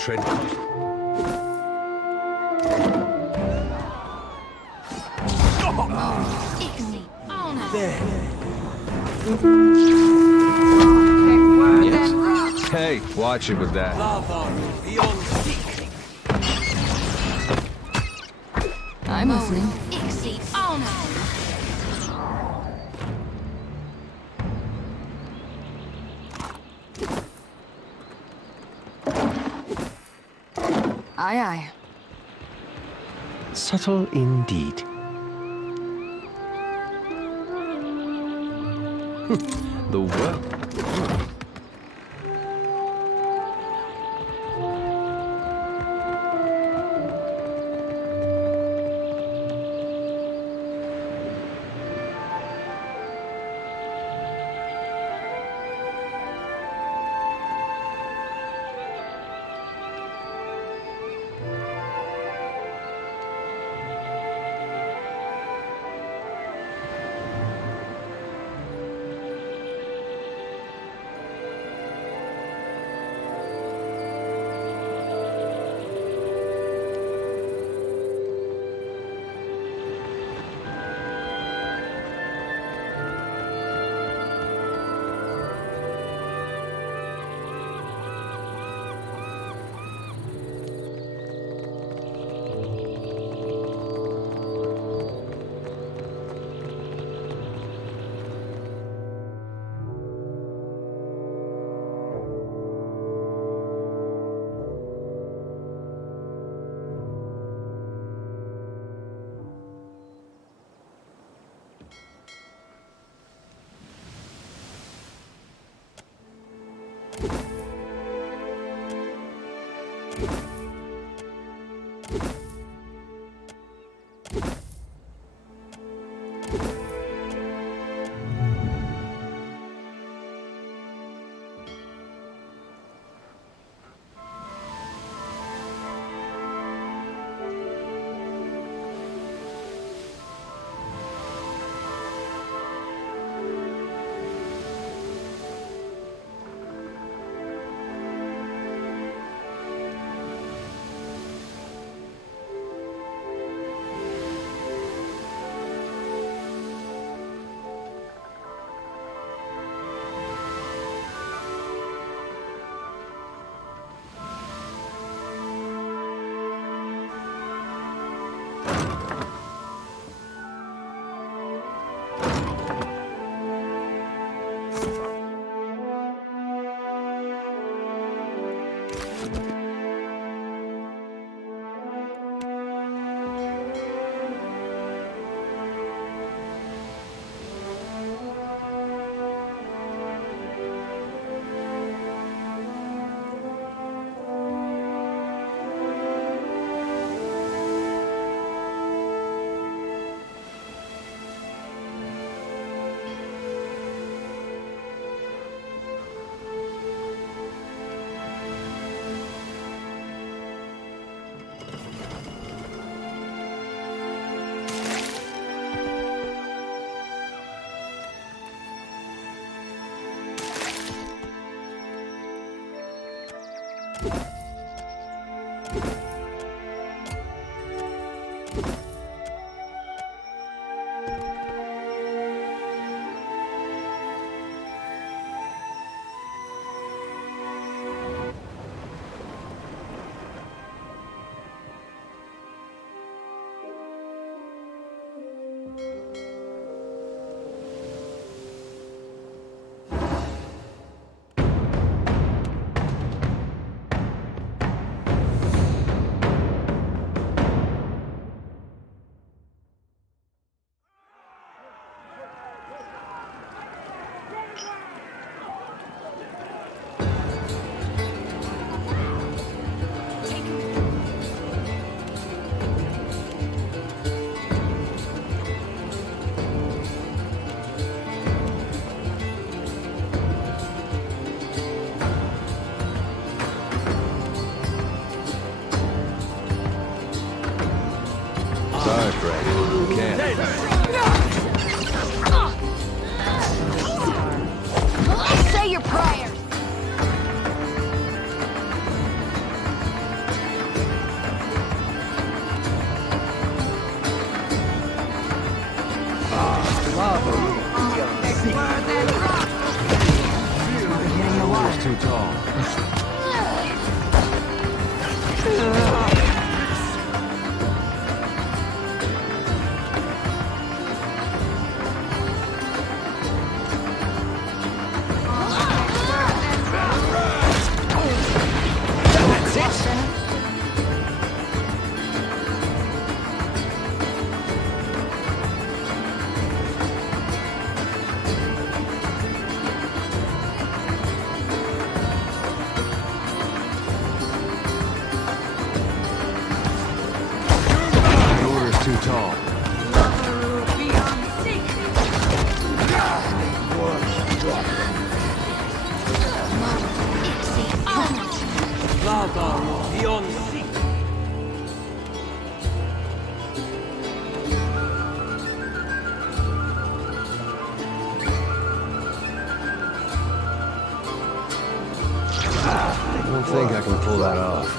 tread. Yes. Hey, watch it with that. I'm listening. Aye, aye. Subtle indeed. The work. Lava beyond sea. I don't think I can pull that off.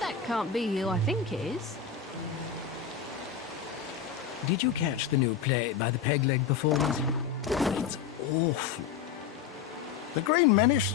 That can't be who I think it is. Did you catch the new play by the Peg Leg performance? It's awful. The Green Menace?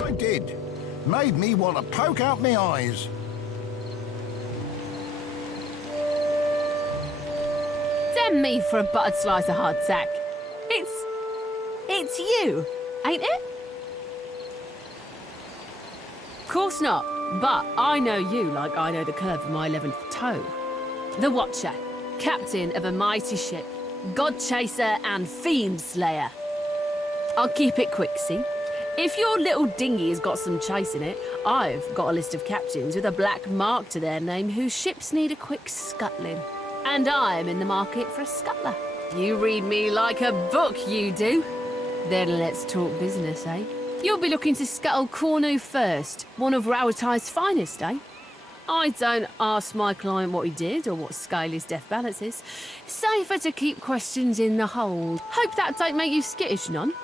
I did. Made me want to poke out my eyes. Damn me for a buttered slice of hardtack. It's you, ain't it? Course not, but I know you like I know the curve of my 11th toe. The Watcher, captain of a mighty ship, god chaser and fiend slayer. I'll keep it quick, see? If your little dinghy has got some chase in it, I've got a list of captains with a black mark to their name whose ships need a quick scuttling. And I'm in the market for a scuttler. You read me like a book, you do. Then let's talk business, eh? You'll be looking to scuttle Cornu first, one of Rowatai's finest, eh? I don't ask my client what he did or what scale his death balance is. Safer to keep questions in the hold. Hope that don't make you skittish, none.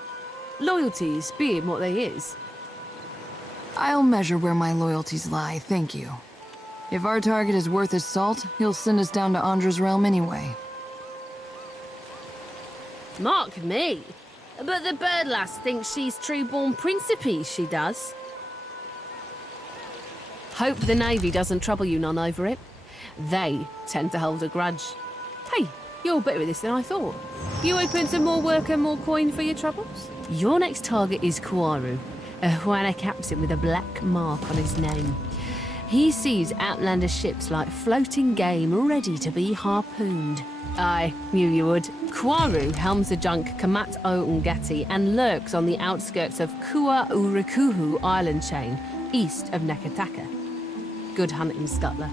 Loyalties being what they is. I'll measure where my loyalties lie, thank you. If our target is worth his salt, he'll send us down to Andra's realm anyway. Mark me. But the bird lass thinks she's true-born principe, she does. Hope the Navy doesn't trouble you none over it. They tend to hold a grudge. Hey, you're better at this than I thought. You open to more work and more coin for your troubles? Your next target is Kuaru, a Huana captain with a black mark on his name. He sees outlander ships like floating game ready to be harpooned. I knew you would. Kuaru helms the junk Kamat O Ngati and lurks on the outskirts of Kua Urikuhu island chain, east of Nekataka. Good hunting, Scuttler.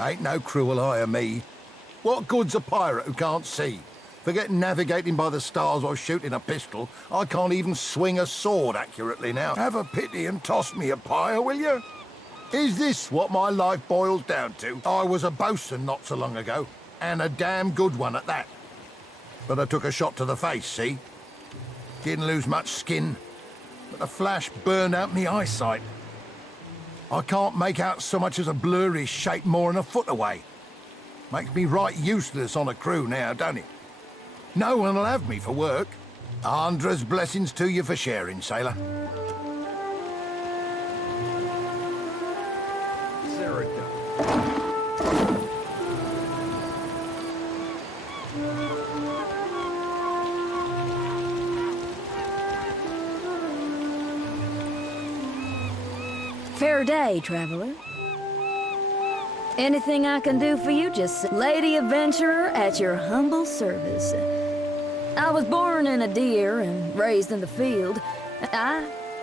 Ain't no cruel eye of me. What good's a pirate who can't see? Forget navigating by the stars or shooting a pistol, I can't even swing a sword accurately now. Have a pity and toss me a pyre, will you? Is this what my life boils down to? I was a bosun not so long ago, and a damn good one at that. But I took a shot to the face, see? Didn't lose much skin, but the flash burned out me eyesight. I can't make out so much as a blurry shape more than a foot away. Makes me right useless on a crew now, don't it? No one'll have me for work. Andra's blessings to you for sharing, sailor. Fair day, traveler. Anything I can do for you, just lady adventurer at your humble service. I was born in a deer and raised in the field.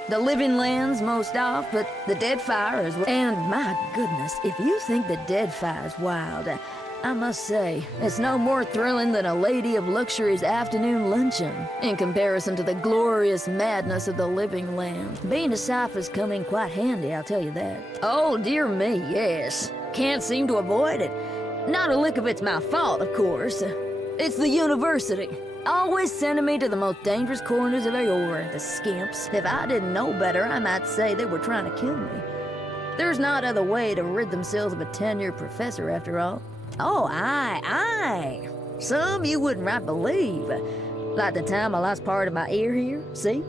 The living lands most off, but the Deadfire as well. And my goodness, if you think the Deadfire's wild, I must say, it's no more thrilling than a lady of luxury's afternoon luncheon in comparison to the glorious madness of the living land. Being a cipher's come in quite handy, I'll tell you that. Oh, dear me, yes. Can't seem to avoid it. Not a lick of it's my fault, of course. It's the university. Always sending me to the most dangerous corners of Aora, the skimps. If I didn't know better, I might say they were trying to kill me. There's not other way to rid themselves of a tenured professor, after all. Oh, aye. Some you wouldn't right believe. Like the time I lost part of my ear here, see?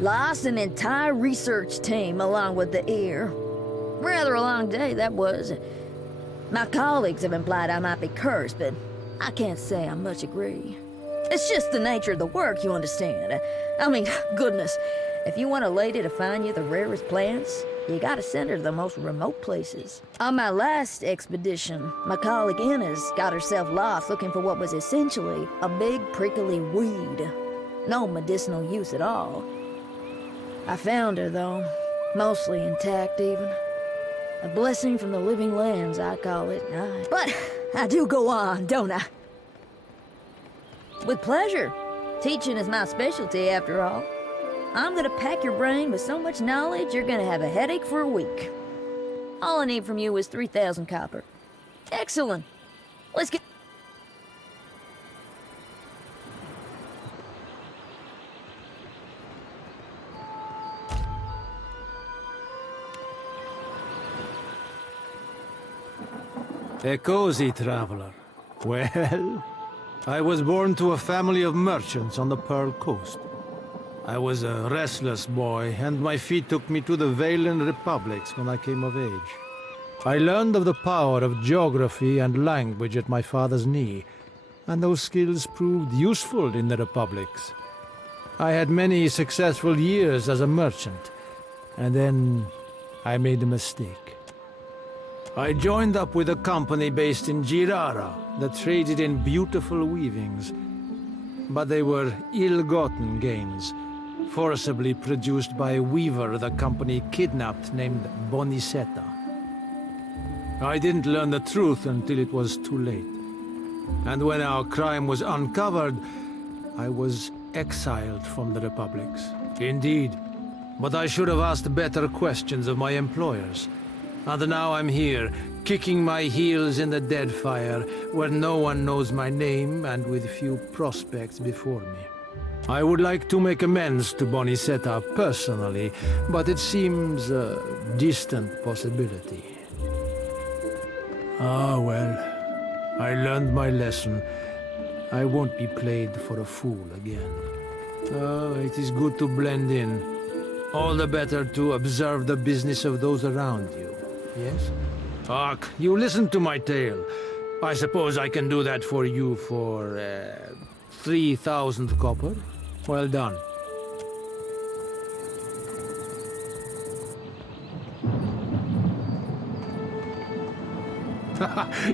Lost an entire research team along with the ear. Rather a long day, that was. My colleagues have implied I might be cursed, but I can't say I much agree. It's just the nature of the work, you understand. I mean, goodness, if you want a lady to find you the rarest plants, you gotta send her to the most remote places. On my last expedition, my colleague Inez got herself lost looking for what was essentially a big prickly weed. No medicinal use at all. I found her, though, mostly intact even. A blessing from the living lands, I call it. But I do go on, don't I? With pleasure. Teaching is my specialty, after all. I'm gonna pack your brain with so much knowledge, you're gonna have a headache for a week. All I need from you is 3,000 copper. Excellent. Let's get... A cozy traveler. Well, I was born to a family of merchants on the Pearl Coast. I was a restless boy, and my feet took me to the Valen republics when I came of age. I learned of the power of geography and language at my father's knee, and those skills proved useful in the republics. I had many successful years as a merchant, and then I made a mistake. I joined up with a company based in Girara that traded in beautiful weavings, but they were ill-gotten gains, forcibly produced by a weaver the company kidnapped named Bonisetta. I didn't learn the truth until it was too late. And when our crime was uncovered, I was exiled from the republics. Indeed, but I should have asked better questions of my employers. And now I'm here, kicking my heels in the Deadfire, where no one knows my name and with few prospects before me. I would like to make amends to Bonisetta personally, but it seems a distant possibility. Ah, well, I learned my lesson. I won't be played for a fool again. Ah, it is good to blend in. All the better to observe the business of those around you, yes? Hark, you listen to my tale. I suppose I can do that for you for, 3,000 copper? Well done.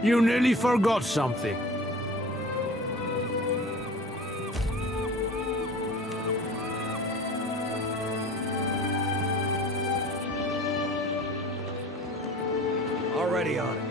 You nearly forgot something. Already on it.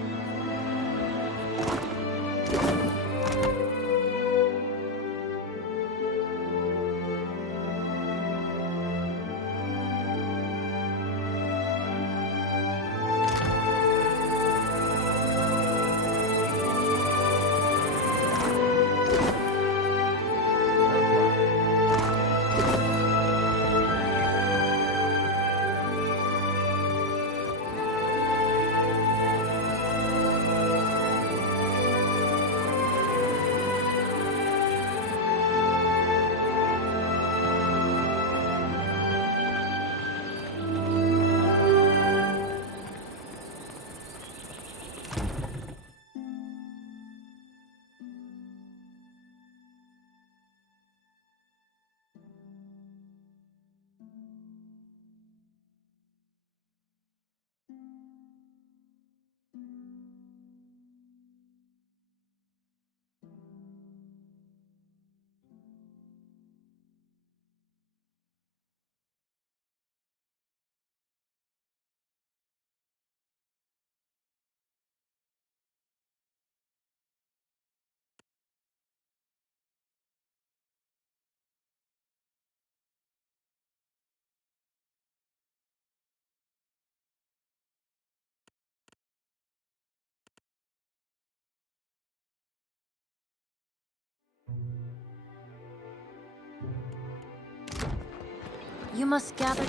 You must gather...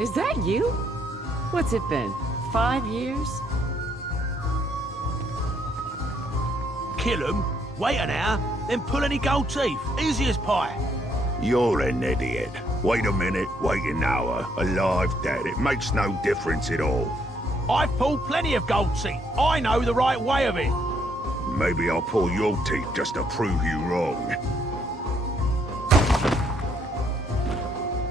Is that you? What's it been? 5 years? Kill 'em, wait an hour, then pull any gold teeth. Easy as pie. You're an idiot. Wait a minute, wait an hour. Alive, dead, it makes no difference at all. I've pulled plenty of gold teeth. I know the right way of it. Maybe I'll pull your teeth just to prove you wrong.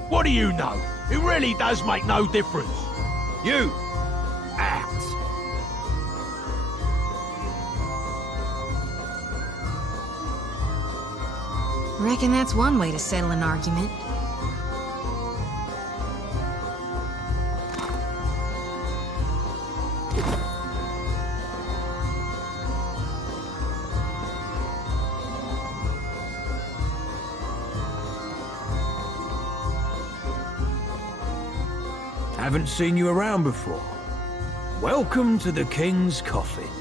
What do you know? It really does make no difference. You, act. Reckon that's one way to settle an argument. Haven't seen you around before. Welcome to the King's Coffin.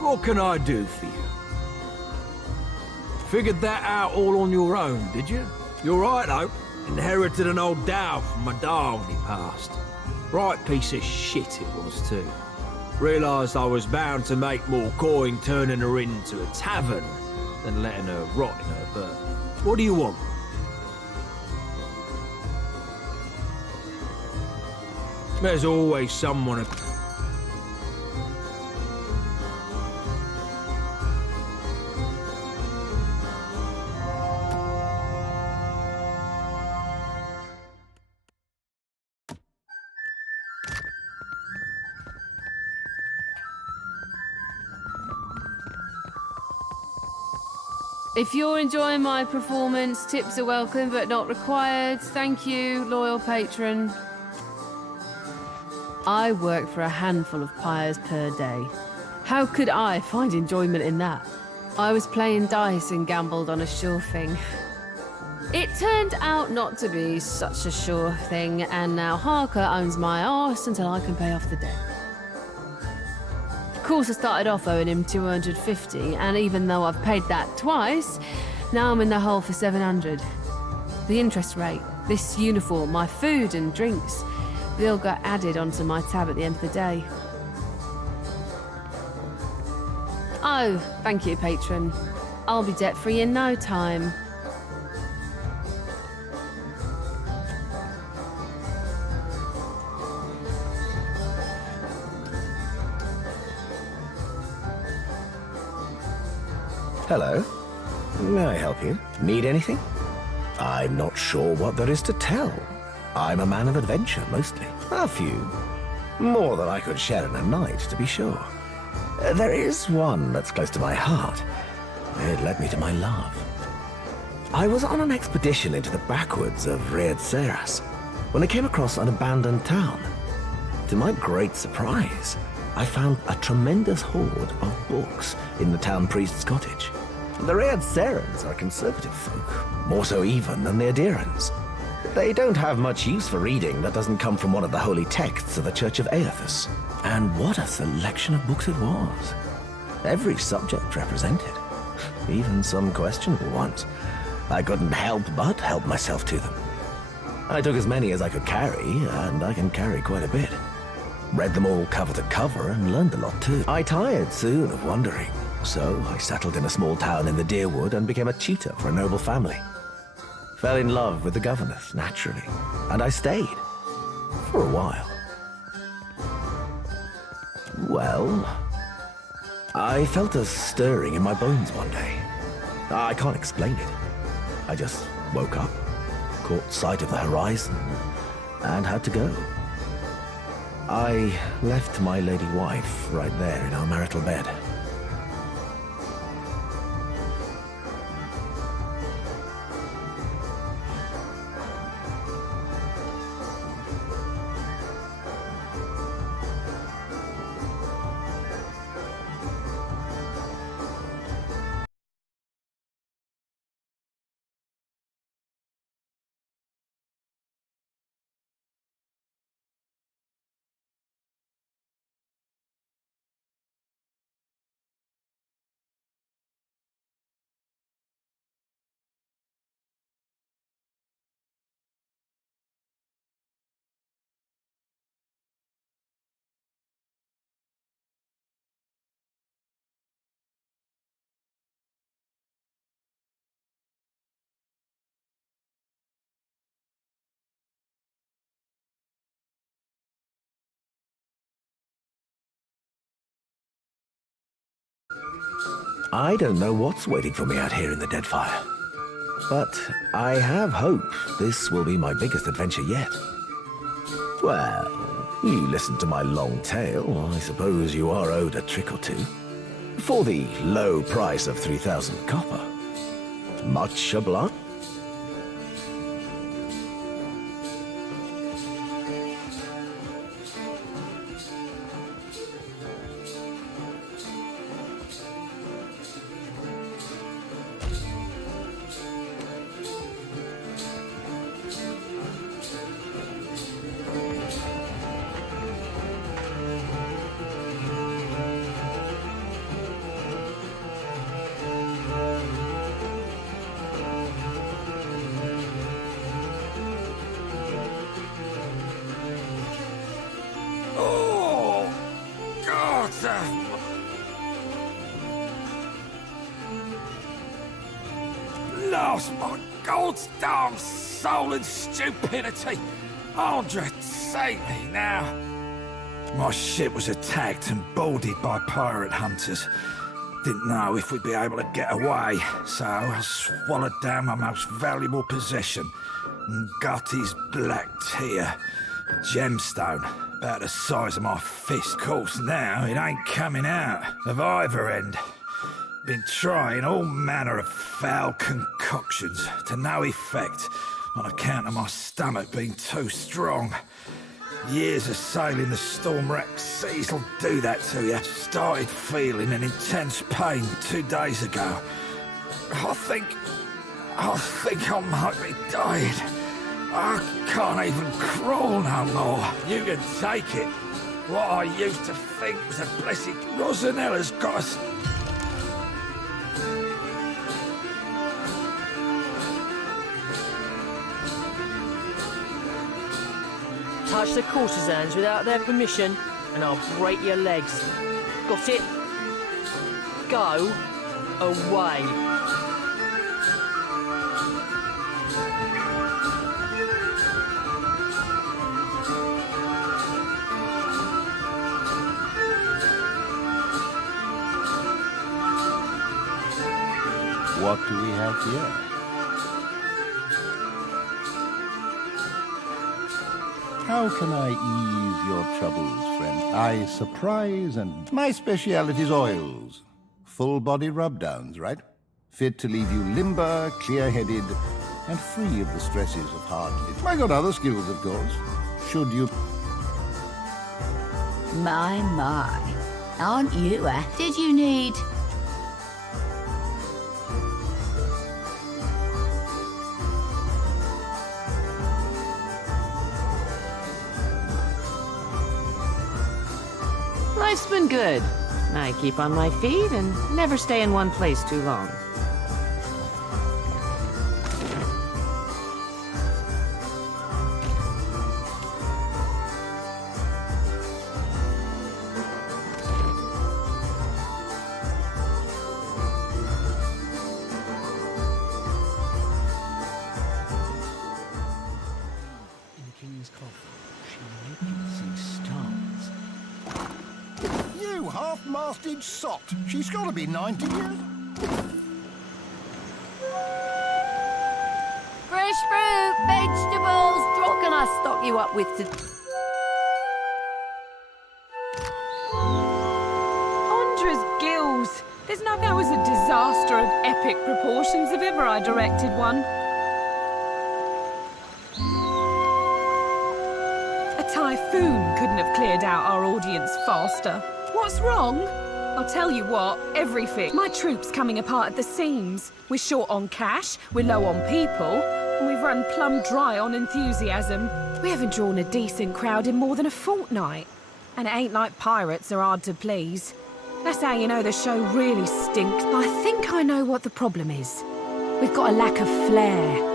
What can I do for you? Figured that out all on your own, did you? You're right, though. Inherited an old dhow from my da when he passed. Right piece of shit it was, too. Realised I was bound to make more coin turning her into a tavern than letting her rot in her berth. What do you want? There's always someone... If you're enjoying my performance, tips are welcome but not required. Thank you, loyal patron. I work for a handful of pyres per day. How could I find enjoyment in that? I was playing dice and gambled on a sure thing. It turned out not to be such a sure thing, and now Harker owns my arse until I can pay off the debt. Of course, I started off owing him 250, and even though I've paid that twice, now I'm in the hole for 700. The interest rate, this uniform, my food and drinks, they all got added onto my tab at the end of the day. Oh, thank you, patron. I'll be debt-free in no time. Hello. May I help you? Need anything? I'm not sure what there is to tell. I'm a man of adventure, mostly. A few. More than I could share in a night, to be sure. There is one that's close to my heart. It led me to my love. I was on an expedition into the backwoods of Reard Seras when I came across an abandoned town. To my great surprise, I found a tremendous hoard of books in the town priest's cottage. The Reard Serans are conservative folk, more so even than the Adherents. They don't have much use for reading that doesn't come from one of the holy texts of the Church of Aethys. And what a selection of books it was. Every subject represented. Even some questionable ones. I couldn't help but help myself to them. I took as many as I could carry, and I can carry quite a bit. Read them all cover to cover and learned a lot too. I tired soon of wandering, so I settled in a small town in the Deerwood and became a tutor for a noble family. Fell in love with the governess, naturally, and I stayed. For a while. Well, I felt a stirring in my bones one day. I can't explain it. I just woke up, caught sight of the horizon, and had to go. I left my lady wife right there in our marital bed. I don't know what's waiting for me out here in the Deadfire. But I have hope this will be my biggest adventure yet. Well, you listened to my long tale. I suppose you are owed a trick or two. For the low price of 3,000 copper. Much obliged. Lost my God's damn soul and stupidity. Andre, save me now. My ship was attacked and boarded by pirate hunters. Didn't know if we'd be able to get away, so I swallowed down my most valuable possession, Ngati's black tear, a gemstone, about the size of my fist. Of course, now it ain't coming out of either end. Been trying all manner of foul concoctions to no effect on account of my stomach being too strong. Years of sailing the storm-racked seas will do that to you. Started feeling an intense pain 2 days ago. I think I might be dying. I can't even crawl no more. You can take it. What I used to think was a blessed Rosanella's got us. Touch the courtesans without their permission, and I'll break your legs. Got it? Go away. What do we have here? How can I ease your troubles, friend? I surprise and... My speciality's oils. Full-body rub-downs, right? Fit to leave you limber, clear-headed, and free of the stresses of hard living. I got other skills, of course. Should you... My, aren't you? Did you need... Life's been good. I keep on my feet and never stay in one place too long. In the king's coffin, she'll make you see stars. You half-masted sot. She's got to be 90 years. Fresh fruit, vegetables. What can I stock you up with Andra's gills. There's no that was a disaster of epic proportions if ever I directed one. A typhoon couldn't have cleared out our audience faster. What's wrong? I'll tell you what, everything. My troop's coming apart at the seams. We're short on cash, we're low on people, and we've run plumb dry on enthusiasm. We haven't drawn a decent crowd in more than a fortnight. And it ain't like pirates are hard to please. That's how you know the show really stinks, but I think I know what the problem is. We've got a lack of flair.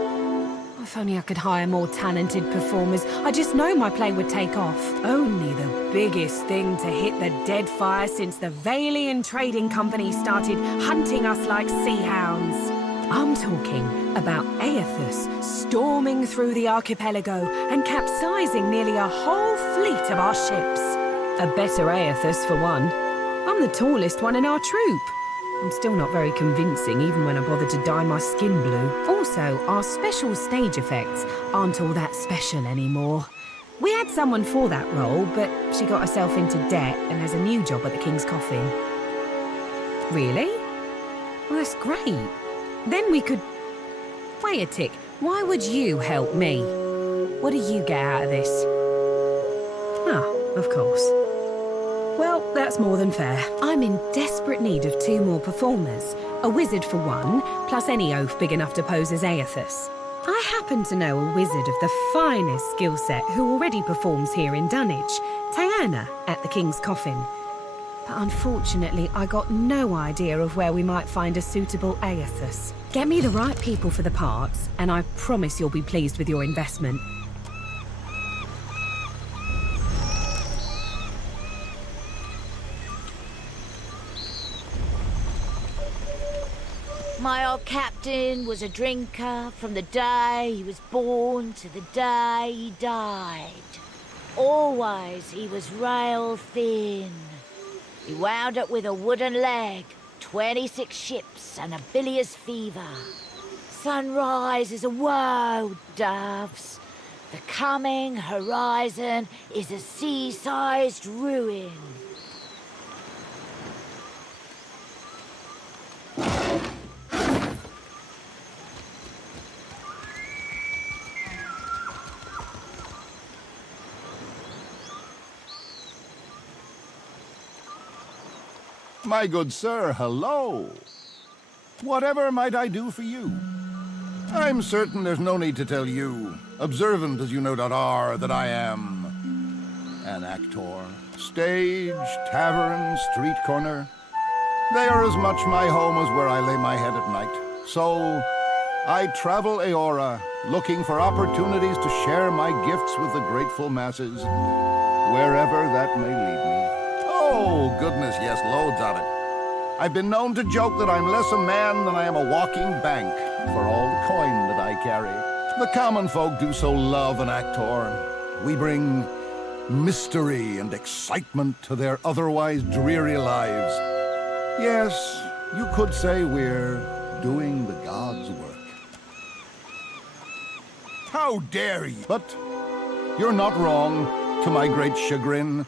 If only I could hire more talented performers. I just know my play would take off. Only the biggest thing to hit the Deadfire since the Valian Trading Company started hunting us like sea hounds. I'm talking about Aethus storming through the archipelago and capsizing nearly a whole fleet of our ships. A better Aethus, for one. I'm the tallest one in our troop. I'm still not very convincing, even when I bother to dye my skin blue. Also, our special stage effects aren't all that special anymore. We had someone for that role, but she got herself into debt and has a new job at the King's Coffin. Really? Well, that's great. Then we could... Wait a tick. Why would you help me? What do you get out of this? Ah, of course. Well, that's more than fair. I'm in desperate need of 2 more performers. A wizard for one, plus any oaf big enough to pose as Aethys. I happen to know a wizard of the finest skill set who already performs here in Dunwich, Diana, at the King's Coffin. But unfortunately, I got no idea of where we might find a suitable Aethys. Get me the right people for the parts, and I promise you'll be pleased with your investment. My old captain was a drinker from the day he was born to the day he died. Always he was rail thin. He wound up with a wooden leg, 26 ships and a bilious fever. Sunrise is a woe, doves. The coming horizon is a sea-sized ruin. My good sir, hello. Whatever might I do for you? I'm certain there's no need to tell you, observant as you no doubt are, that I am an actor. Stage, tavern, street corner. They are as much my home as where I lay my head at night. So, I travel Eora, looking for opportunities to share my gifts with the grateful masses, wherever that may lead me. Oh, goodness, yes, loads of it. I've been known to joke that I'm less a man than I am a walking bank for all the coin that I carry. The common folk do so love an actor. We bring mystery and excitement to their otherwise dreary lives. Yes, you could say we're doing the God's work. How dare you? But you're not wrong, to my great chagrin.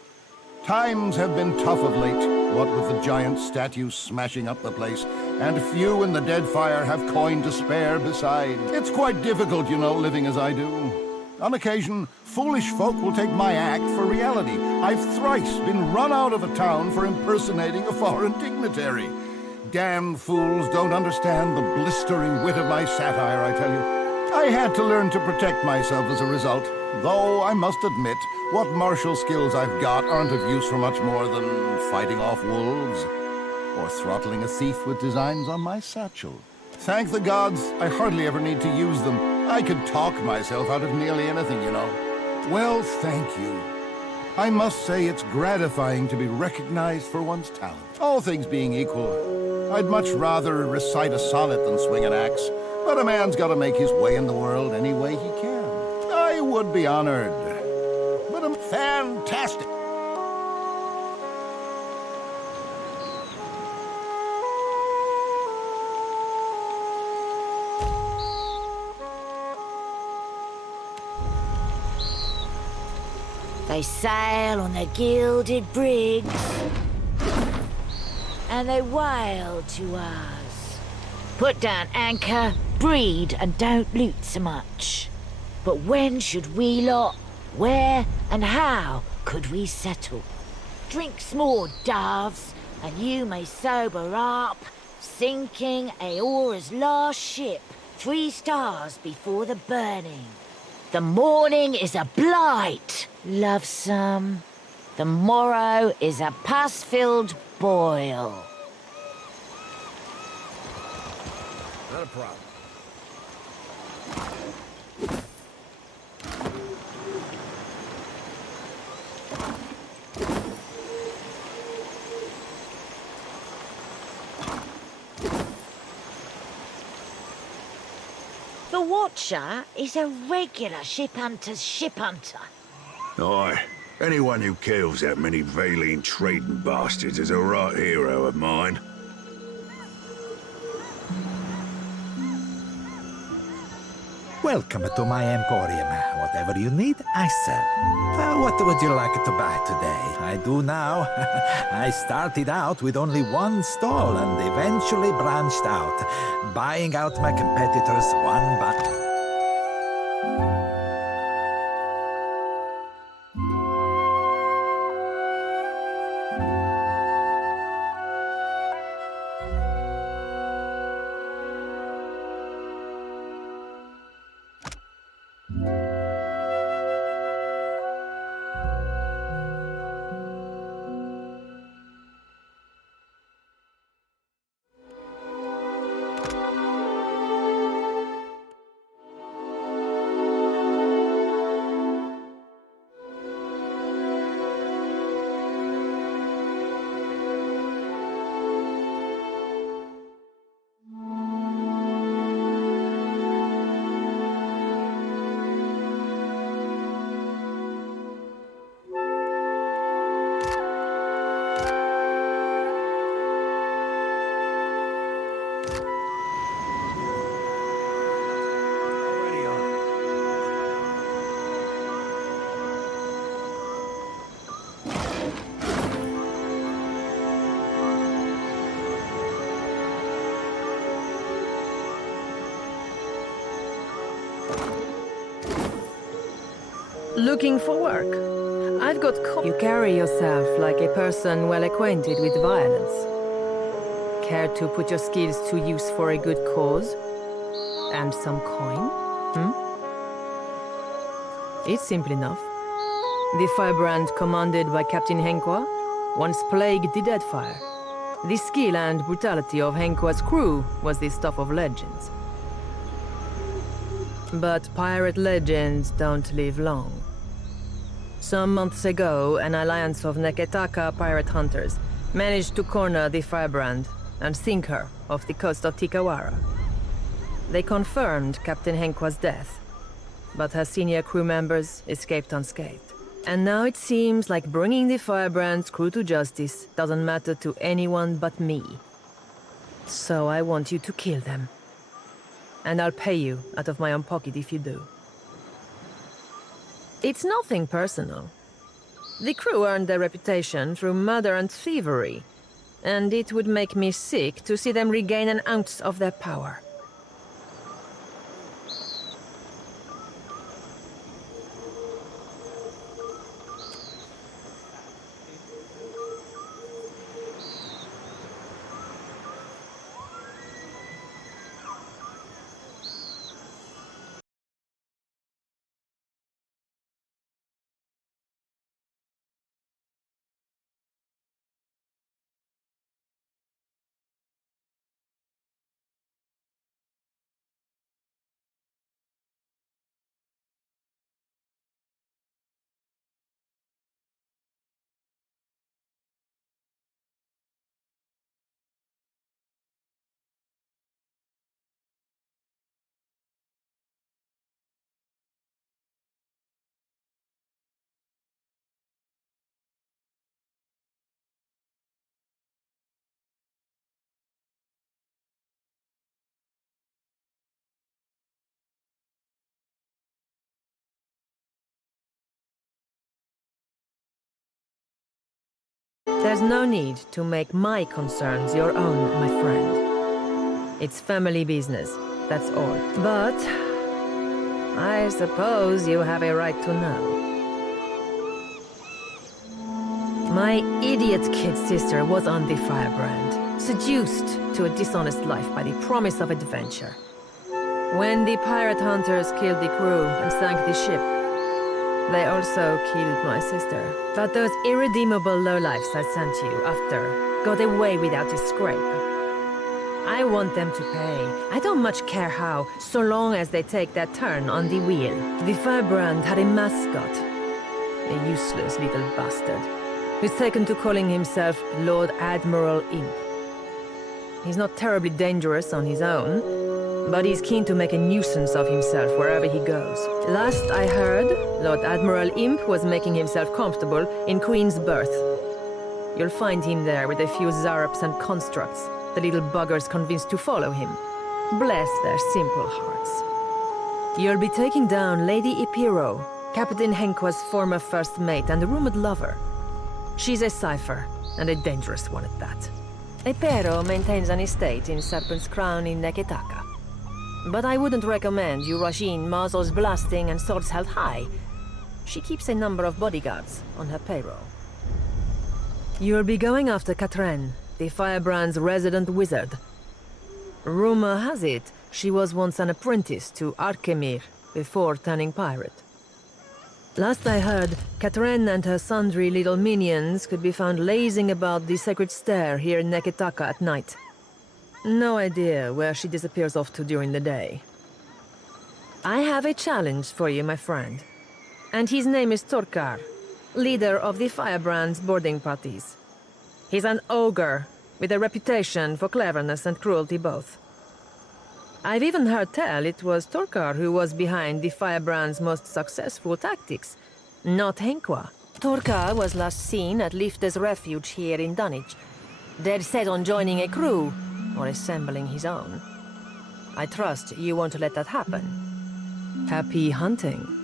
Times have been tough of late, what with the giant statues smashing up the place, and few in the Deadfire have coin to spare beside. It's quite difficult, you know, living as I do. On occasion, foolish folk will take my act for reality. I've thrice been run out of a town for impersonating a foreign dignitary. Damned fools don't understand the blistering wit of my satire, I tell you. I had to learn to protect myself as a result, though I must admit, what martial skills I've got aren't of use for much more than fighting off wolves or throttling a thief with designs on my satchel. Thank the gods, I hardly ever need to use them. I could talk myself out of nearly anything, you know. Well, thank you. I must say it's gratifying to be recognized for one's talent. All things being equal, I'd much rather recite a sonnet than swing an axe, but a man's got to make his way in the world any way he can. I would be honored. But I'm fantastic. They sail on their gilded brigs, and they wail to us. Put down anchor, breed, and don't loot so much. But when should we lot, where and how could we settle? Drink small, doves, and you may sober up, sinking Eora's last ship 3 stars before the burning. The morning is a blight, lovesome. The morrow is a pus-filled boil. Not a problem. The Watcher is a regular ship hunter's ship hunter. Aye, anyone who kills that many Valine trading bastards is a right hero of mine. Welcome to my emporium. Whatever you need, I sell. What would you like to buy today? I do now. I started out with only one stall and eventually branched out, buying out my competitors one by one. Looking for work? I've got You carry yourself like a person well acquainted with violence. Care to put your skills to use for a good cause? And some coin? It's simple enough. The firebrand commanded by Captain Henqua once plagued the Deadfire. The skill and brutality of Henqua's crew was the stuff of legends. But pirate legends don't live long. Some months ago, an alliance of Neketaka pirate hunters managed to corner the firebrand and sink her off the coast of Tikawara. They confirmed Captain Henqua's death, but her senior crew members escaped unscathed. And now it seems like bringing the firebrand's crew to justice doesn't matter to anyone but me. So I want you to kill them. And I'll pay you out of my own pocket if you do. It's nothing personal. The crew earned their reputation through murder and thievery, and it would make me sick to see them regain an ounce of their power. There's no need to make my concerns your own, my friend. It's family business, that's all. But I suppose you have a right to know. My idiot kid sister was on the firebrand, seduced to a dishonest life by the promise of adventure. When the pirate hunters killed the crew and sank the ship, they also killed my sister. But those irredeemable lowlifes I sent you after got away without a scrape. I want them to pay. I don't much care how, so long as they take their turn on the wheel. The firebrand had a mascot, a useless little bastard, who's taken to calling himself Lord Admiral Imp. He's not terribly dangerous on his own, but he's keen to make a nuisance of himself wherever he goes. Last I heard, Lord Admiral Imp was making himself comfortable in Queen's Berth. You'll find him there with a few zarups and constructs, the little buggers convinced to follow him. Bless their simple hearts. You'll be taking down Lady Ipiro, Captain Henqua's former first mate and rumored lover. She's a cipher, and a dangerous one at that. Ipiro maintains an estate in Serpent's Crown in Neketaka. But I wouldn't recommend you rush in muzzles blasting and swords held high. She keeps a number of bodyguards on her payroll. You'll be going after Katren, the Firebrand's resident wizard. Rumor has it, she was once an apprentice to Arkemir before turning pirate. Last I heard, Katren and her sundry little minions could be found lazing about the sacred stair here in Neketaka at night. No idea where she disappears off to during the day. I have a challenge for you, my friend. And his name is Torkar, leader of the Firebrand's boarding parties. He's an ogre, with a reputation for cleverness and cruelty both. I've even heard tell it was Torkar who was behind the Firebrand's most successful tactics, not Henqua. Torkar was last seen at Lifte's refuge here in Dunwich. They're set on joining a crew, or assembling his own. I trust you won't let that happen. Happy hunting.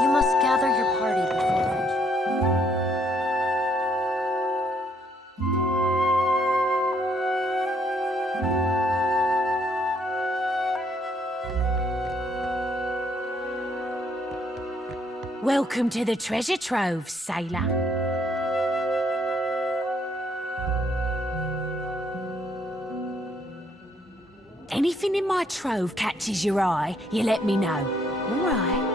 You must gather your party before venture. Welcome to the treasure trove, sailor. Anything in my trove catches your eye, you let me know. All right.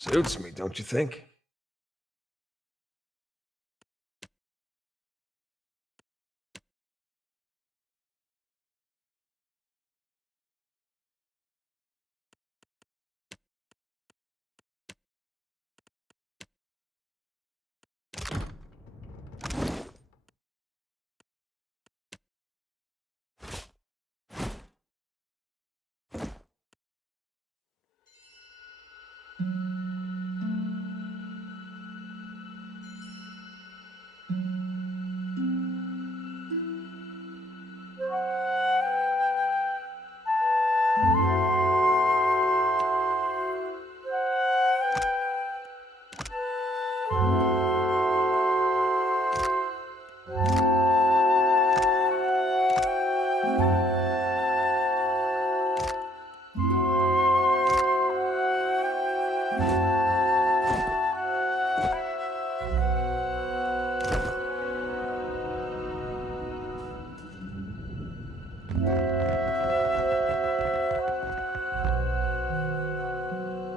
Suits me, don't you think?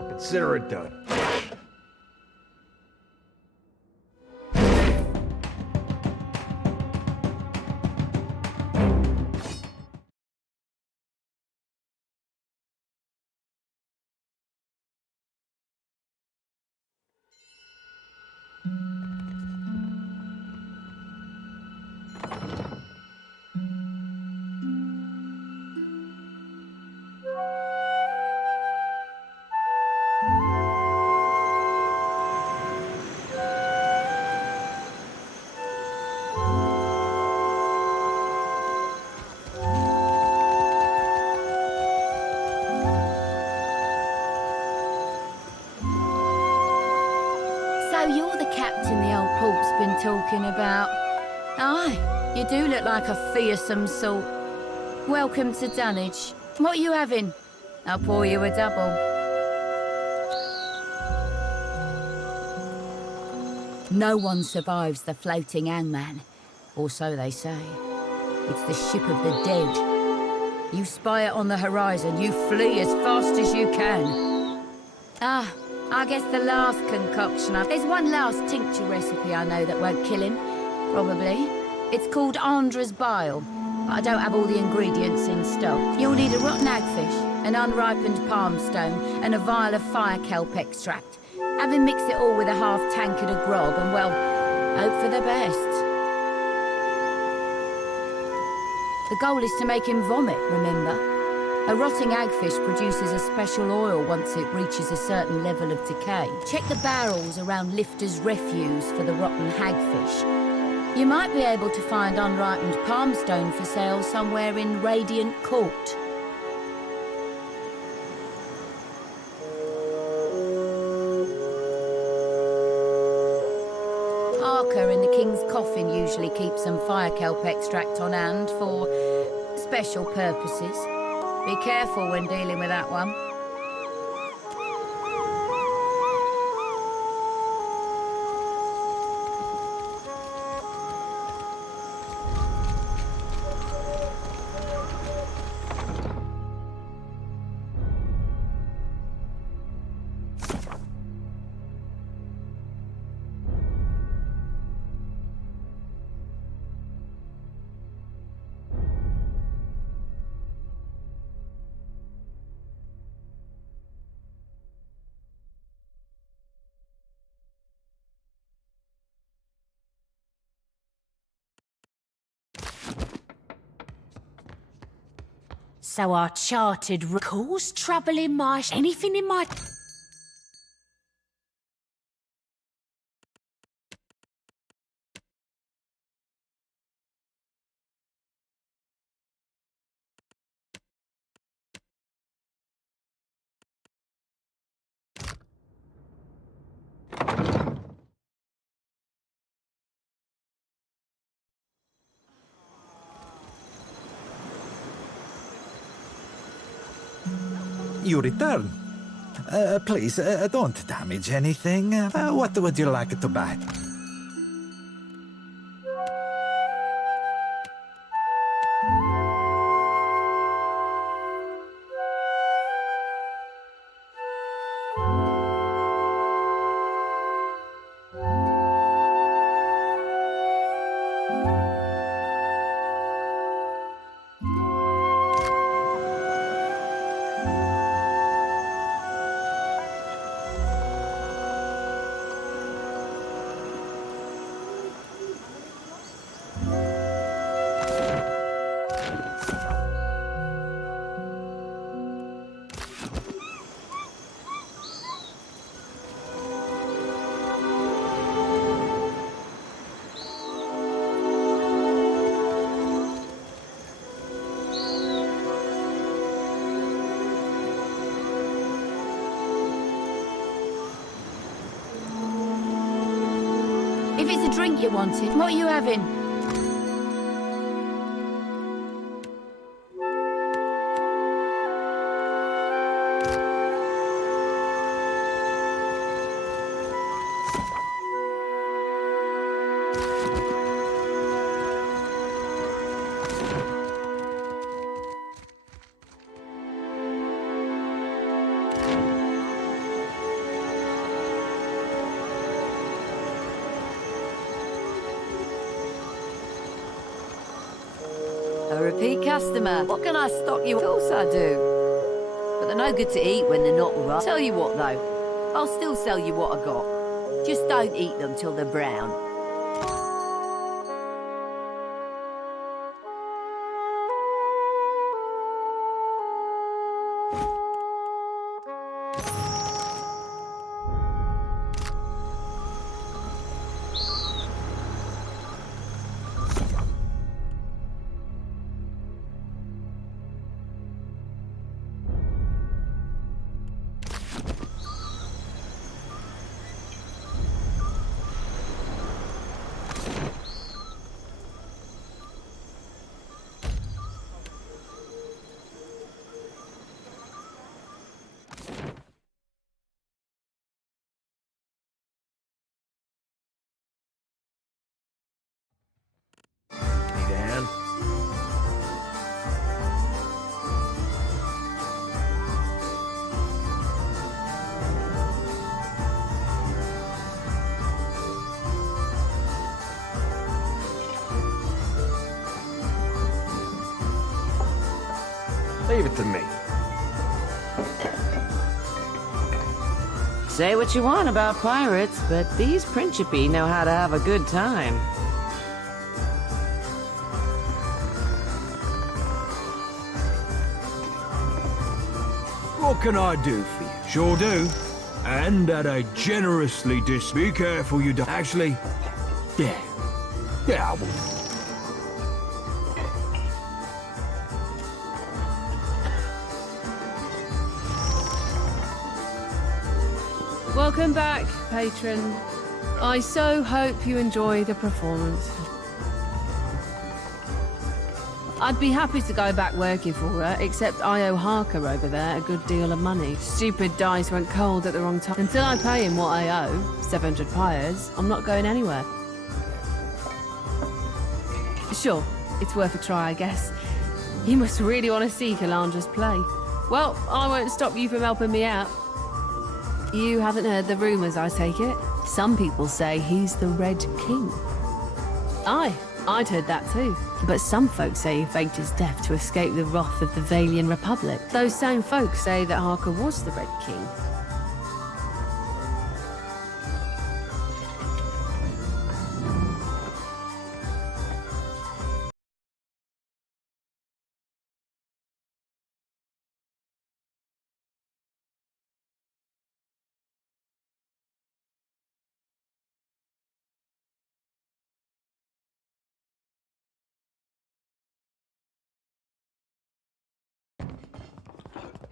Consider it done. So you're the captain the old port's been talking about. Aye, you do look like a fearsome sort. Welcome to Dunwich. What are you having? I'll pour you a double. No one survives the floating hangman, or so they say. It's the ship of the dead. You spy it on the horizon, you flee as fast as you can. Ah, I guess the last concoction There's one last tincture recipe I know that won't kill him, probably. It's called Andra's Bile, but I don't have all the ingredients in stock. You'll need a rotten hagfish, an unripened palm stone, and a vial of fire kelp extract. Have him mix it all with a half tankard of grog and, well, hope for the best. The goal is to make him vomit, remember? A rotting hagfish produces a special oil once it reaches a certain level of decay. Check the barrels around Lifter's refuse for the rotten hagfish. You might be able to find unripened palmstone for sale somewhere in Radiant Court. Harker in the King's Coffin usually keeps some fire kelp extract on hand for special purposes. Be careful when dealing with that one. So our charted cause trouble in my... anything in my... You return. Please, don't damage anything. What would you like to buy? it's a drink you wanted, what are you having? A repeat customer. What can I stock you? Of course I do. But they're no good to eat when they're not right. Tell you what, though. I'll still sell you what I got. Just don't eat them till they're brown. Leave it to me. Say what you want about pirates, but these Principi know how to have a good time. What can I do for you? Sure do. And at a generously Be careful you don't... Actually, yeah. Yeah, I will. Welcome back, patron. I so hope you enjoy the performance. I'd be happy to go back working for her, except I owe Harker over there a good deal of money. Stupid dice went cold at the wrong time. Until I pay him what I owe, 700 pyres, I'm not going anywhere. Sure, it's worth a try, I guess. You must really want to see Calandra's play. Well, I won't stop you from helping me out. You haven't heard the rumours, I take it? Some people say he's the Red King. Aye, I'd heard that too. But some folks say he faked his death to escape the wrath of the Valian Republic. Those same folks say that Harker was the Red King.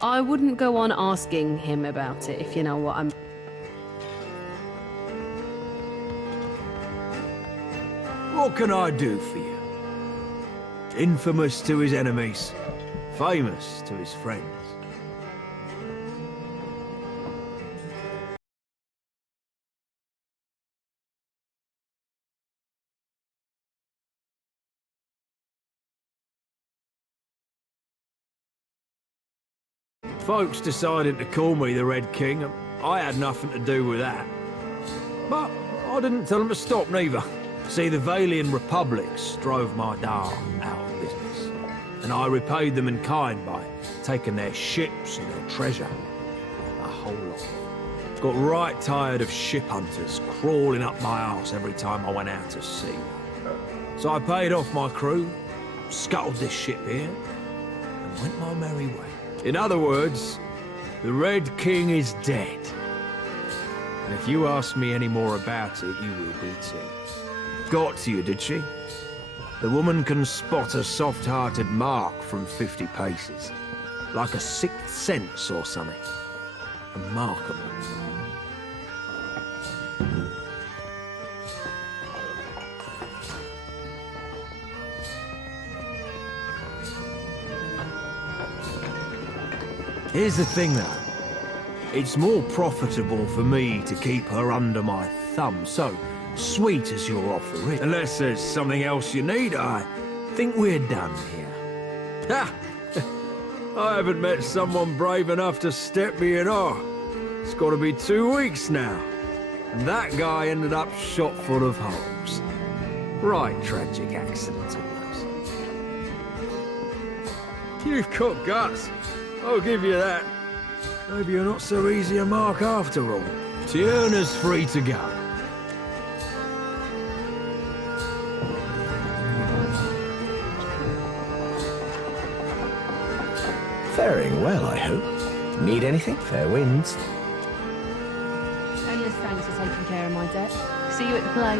I wouldn't go on asking him about it, if you know what I'm... What can I do for you? Infamous to his enemies, famous to his friends. Folks decided to call me the Red King, and I had nothing to do with that. But I didn't tell them to stop neither. See, the Valian Republics drove my Dar out of business, and I repaid them in kind by taking their ships and their treasure. A whole lot. Got right tired of ship hunters crawling up my arse every time I went out to sea. So I paid off my crew, scuttled this ship here, and went my merry way. In other words, the Red King is dead. And if you ask me any more about it, you will be too. Got to you, did she? The woman can spot a soft-hearted mark from 50 paces. Like a sixth sense or something. Remarkable. Here's the thing, though. It's more profitable for me to keep her under my thumb, so sweet as your offer is. Unless there's something else you need, I think we're done here. Ha! I haven't met someone brave enough to step me in. It's got to be 2 weeks now. And that guy ended up shot full of holes. Right tragic accident it was. You've got guts. I'll give you that. Maybe you're not so easy a mark after all. Tierna's free to go. Faring well, I hope. Need anything? Fair winds. Endless thanks for taking care of my debt. See you at the play.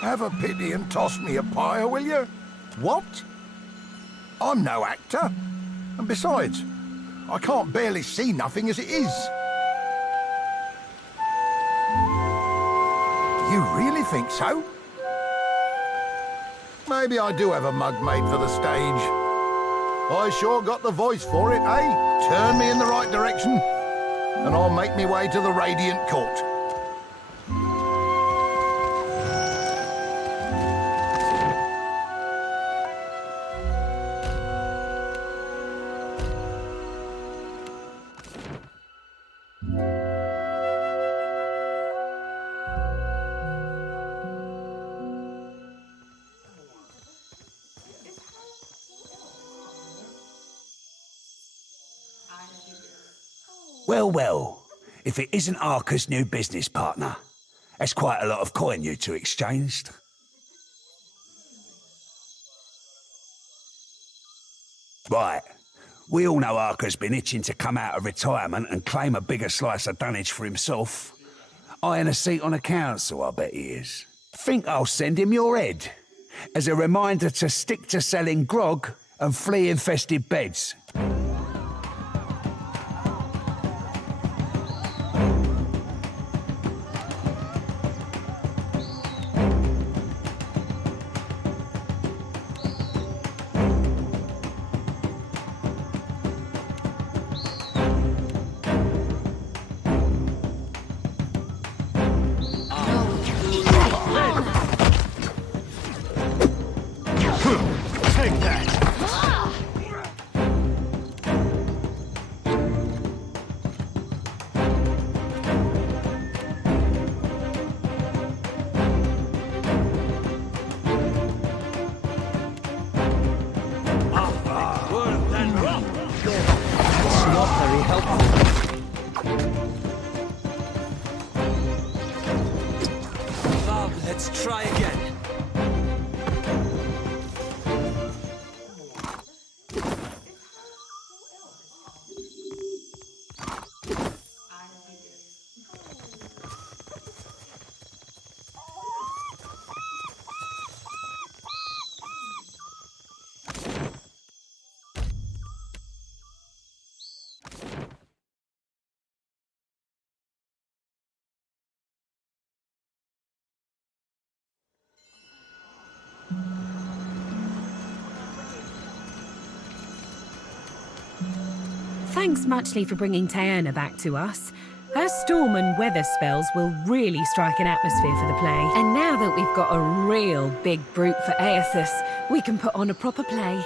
Have a pity and toss me a pyre, will you? What? I'm no actor. And besides, I can't barely see nothing as it is. You really think so? Maybe I do have a mug made for the stage. I sure got the voice for it, eh? Turn me in the right direction, and I'll make me way to the Radiant Court. Well, well, if it isn't Arca's new business partner. That's quite a lot of coin you two exchanged. Right. We all know Arca's been itching to come out of retirement and claim a bigger slice of dunnage for himself. Eyeing a seat on a council, I bet he is. Think I'll send him your head, as a reminder to stick to selling grog and flea-infested beds. Let's try again. Thanks muchly for bringing Tierna back to us. Her storm and weather spells will really strike an atmosphere for the play. And now that we've got a real big brute for Aethys, we can put on a proper play.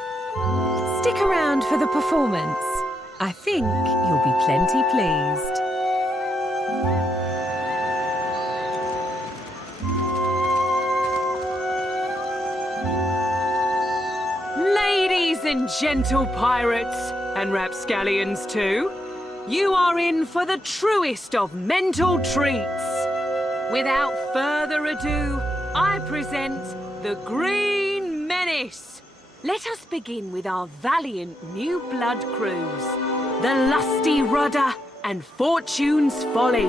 Stick around for the performance. I think you'll be plenty pleased. Ladies and gentle pirates, and rapscallions too, you are in for the truest of mental treats. Without further ado, I present the Green Menace. Let us begin with our valiant new blood crews, the Lusty Rudder and Fortune's Folly.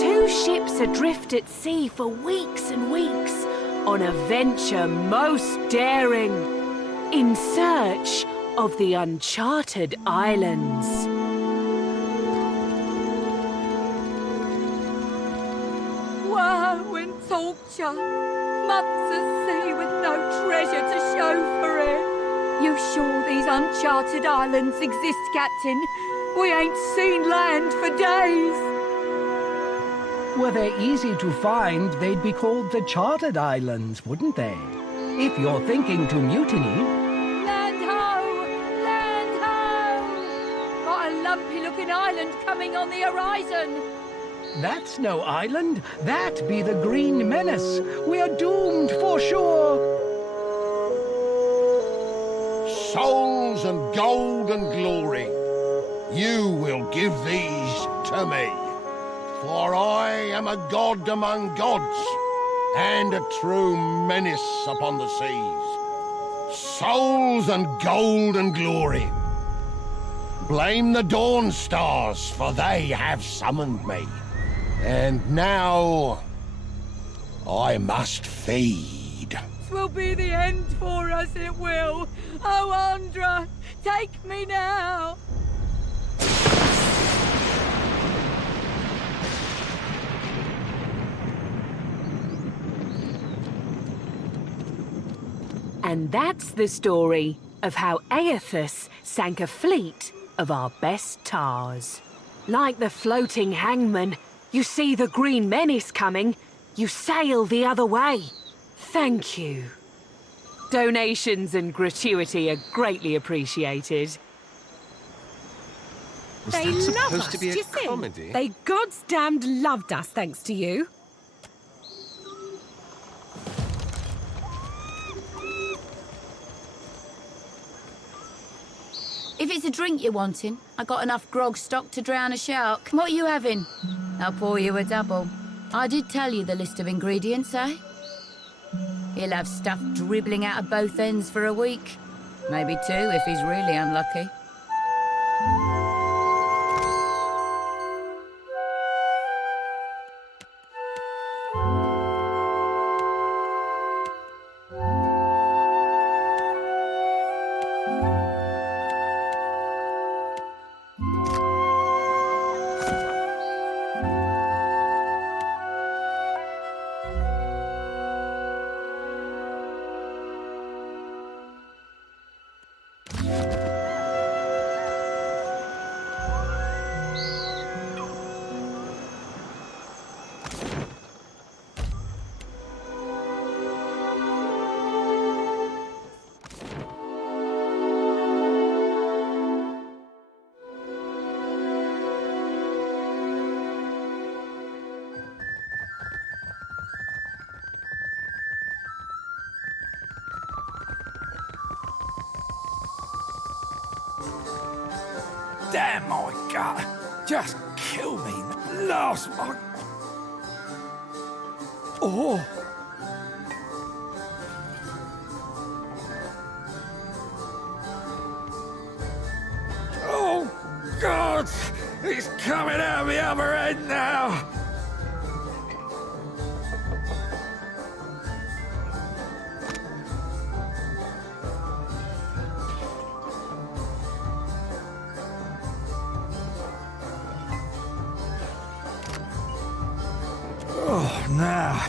2 ships adrift at sea for weeks and weeks on a venture most daring, in search of the uncharted islands. Woe and torture, months at sea with no treasure to show for it. You sure these uncharted islands exist, Captain? We ain't seen land for days. Were they easy to find, they'd be called the Chartered Islands, wouldn't they? If you're thinking to mutiny... Land ho! Land ho! Got a lumpy-looking island coming on the horizon. That's no island. That be the Green Menace. We're doomed for sure. Souls and gold and glory, you will give these to me. For I am a god among gods, and a true menace upon the seas. Souls and gold and glory. Blame the dawn stars, for they have summoned me. And now, I must feed. 'Twill be the end for us, it will. Oh, Andra, take me now. And that's the story of how Aethys sank a fleet of our best tars. Like the floating hangman, you see the Green Menace coming, you sail the other way. Thank you. Donations and gratuity are greatly appreciated. Was that supposed to be a comedy? They God's damned loved us thanks to you. If it's a drink you're wanting, I got enough grog stock to drown a shark. What are you having? I'll pour you a double. I did tell you the list of ingredients, eh? He'll have stuff dribbling out of both ends for a week. Maybe 2 if he's really unlucky. Damn my gut! Just kill me. Last my... Oh! Oh, God! He's coming out the other end now! Oh, now.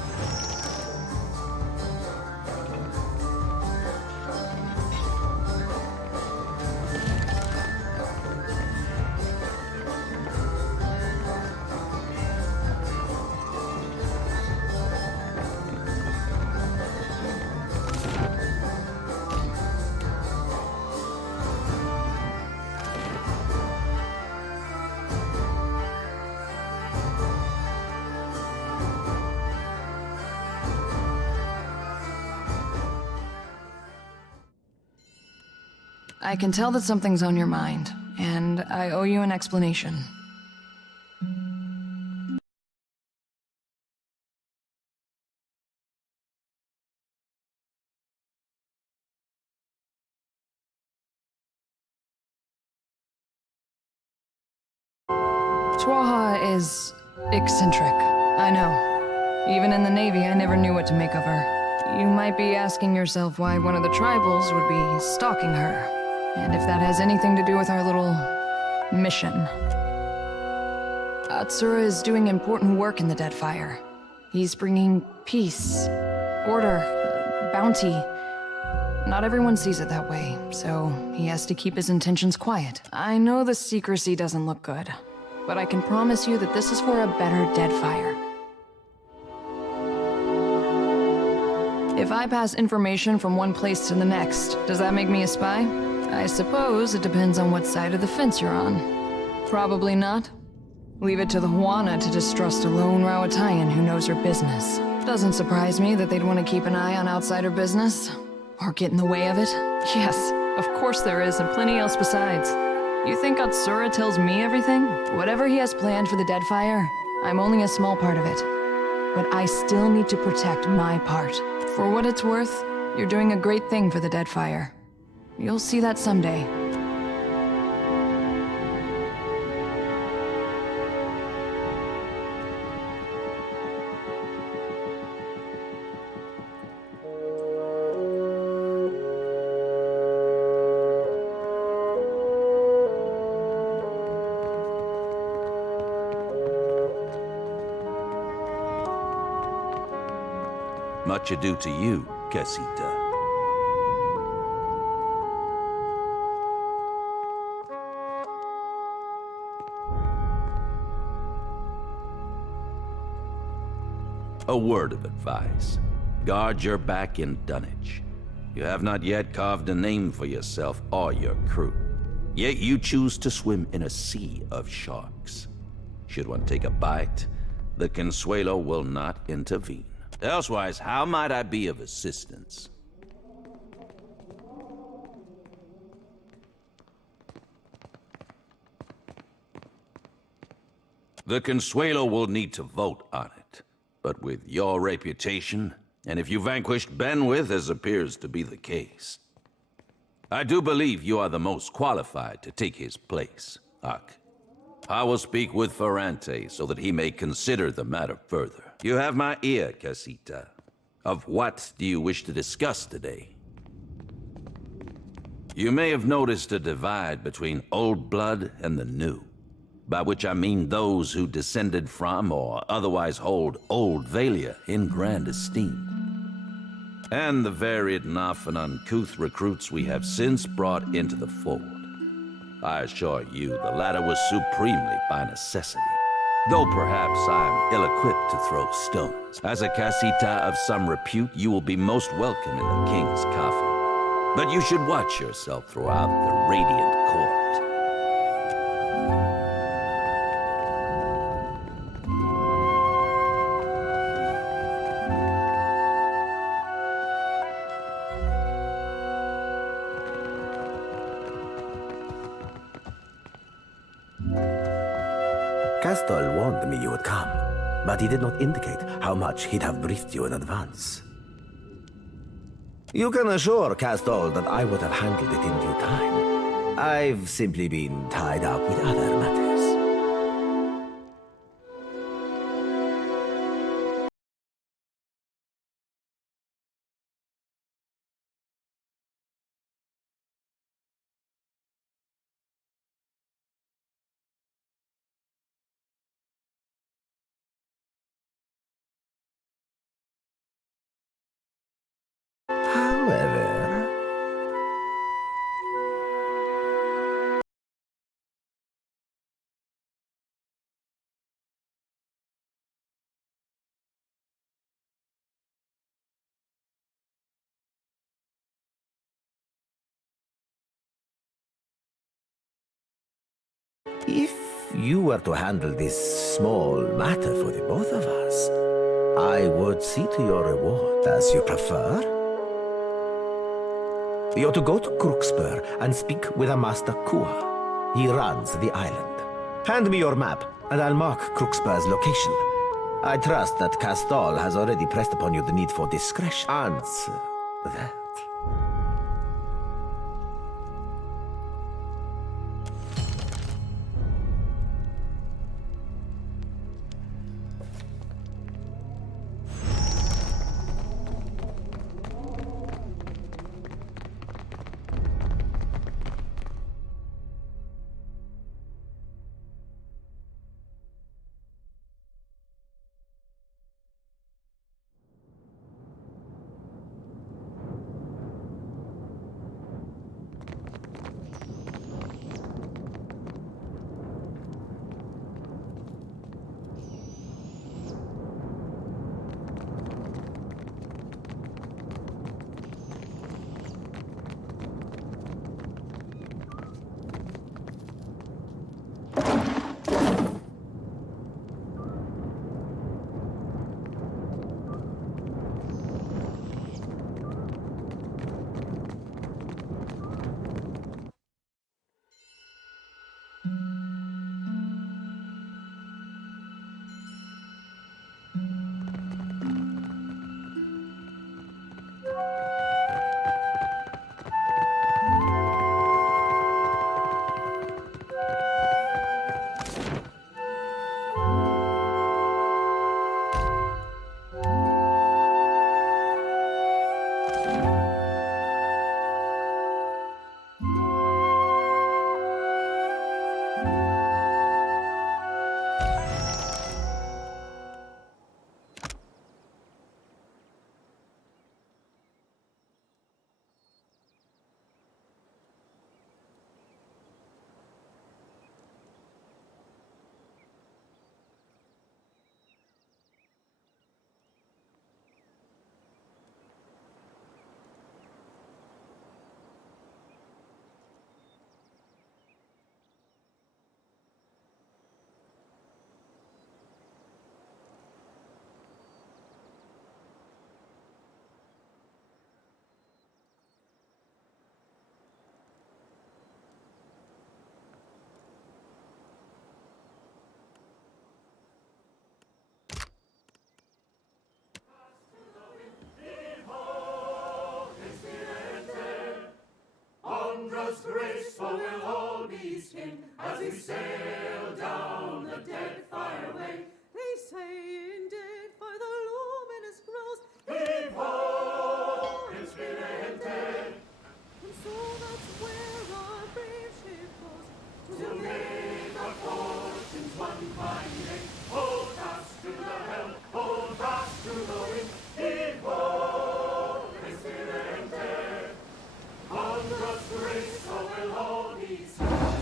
I can tell that something's on your mind, and I owe you an explanation. Twaha is eccentric, I know. Even in the Navy, I never knew what to make of her. You might be asking yourself why one of the tribals would be stalking her, and if that has anything to do with our little mission. Atsura is doing important work in the Deadfire. He's bringing peace, order, bounty. Not everyone sees it that way, so he has to keep his intentions quiet. I know the secrecy doesn't look good, but I can promise you that this is for a better Deadfire. If I pass information from one place to the next, does that make me a spy? I suppose it depends on what side of the fence you're on. Probably not. Leave it to the Huana to distrust a lone Rawatayan who knows her business. Doesn't surprise me that they'd want to keep an eye on outsider business. Or get in the way of it. Yes, of course there is, and plenty else besides. You think Atsura tells me everything? Whatever he has planned for the Deadfire, I'm only a small part of it. But I still need to protect my part. For what it's worth, you're doing a great thing for the Deadfire. You'll see that someday. Much ado to you, Casita. A word of advice. Guard your back in dunnage. You have not yet carved a name for yourself or your crew. Yet you choose to swim in a sea of sharks. Should one take a bite, the Consuelo will not intervene. Elsewise, how might I be of assistance? The Consuelo will need to vote on it. But with your reputation, and if you vanquished Benwith, as appears to be the case, I do believe you are the most qualified to take his place, Ak. I will speak with Ferrante so that he may consider the matter further. You have my ear, Casita. Of what do you wish to discuss today? You may have noticed a divide between old blood and the new, by which I mean those who descended from or otherwise hold Old Valia in grand esteem, and the varied and often uncouth recruits we have since brought into the fold. I assure you, the latter was supremely by necessity, though perhaps I am ill-equipped to throw stones. As a Casita of some repute, you will be most welcome in the King's coffin. But you should watch yourself throughout the Radiant Court. Castol warned me you would come, but he did not indicate how much he'd have briefed you in advance. You can assure Castol that I would have handled it in due time. I've simply been tied up with other matters. If you were to handle this small matter for the both of us, I would see to your reward as you prefer. You're to go to Crookspur and speak with a Master Kua. He runs the island. Hand me your map, and I'll mark Crookspur's location. I trust that Castal has already pressed upon you the need for discretion. Answer that. Graceful will all be spin as we sail down the Deadfire way. They say in Deadfire the luminous grows. Heave ho, inspirante. And so that's where our brave ship goes to make our fortunes one fine day. Hold fast to the helm, hold fast to the wind. Heave ho, inspirante. On God's grace, so will all be saved.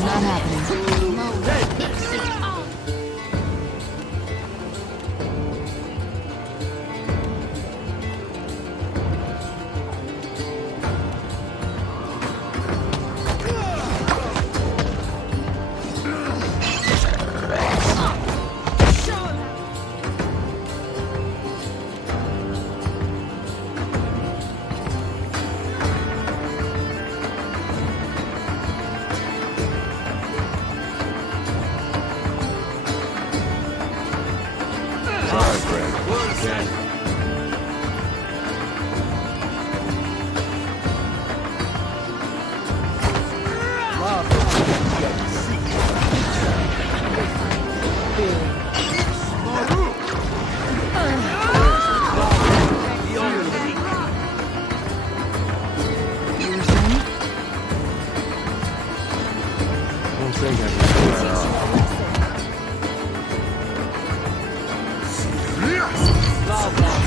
Not happening. Blah, blah.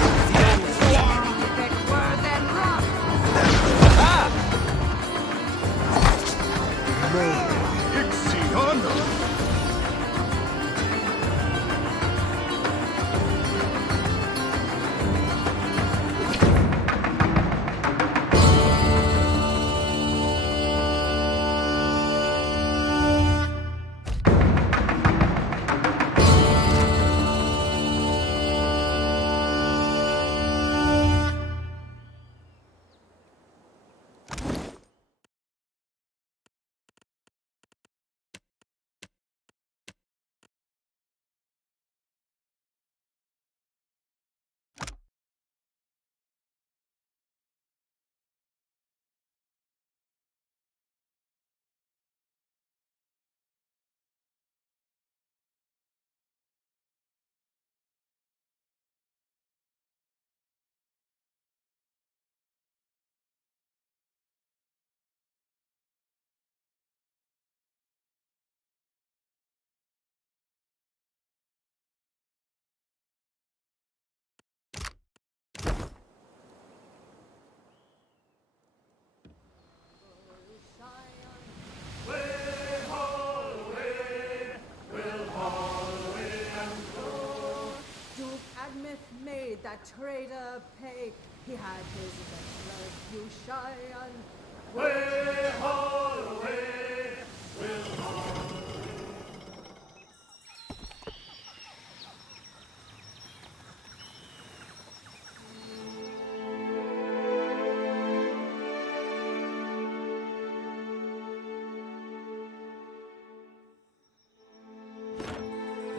made that traitor pay. He had his blood, you shy and way haul away, will haul.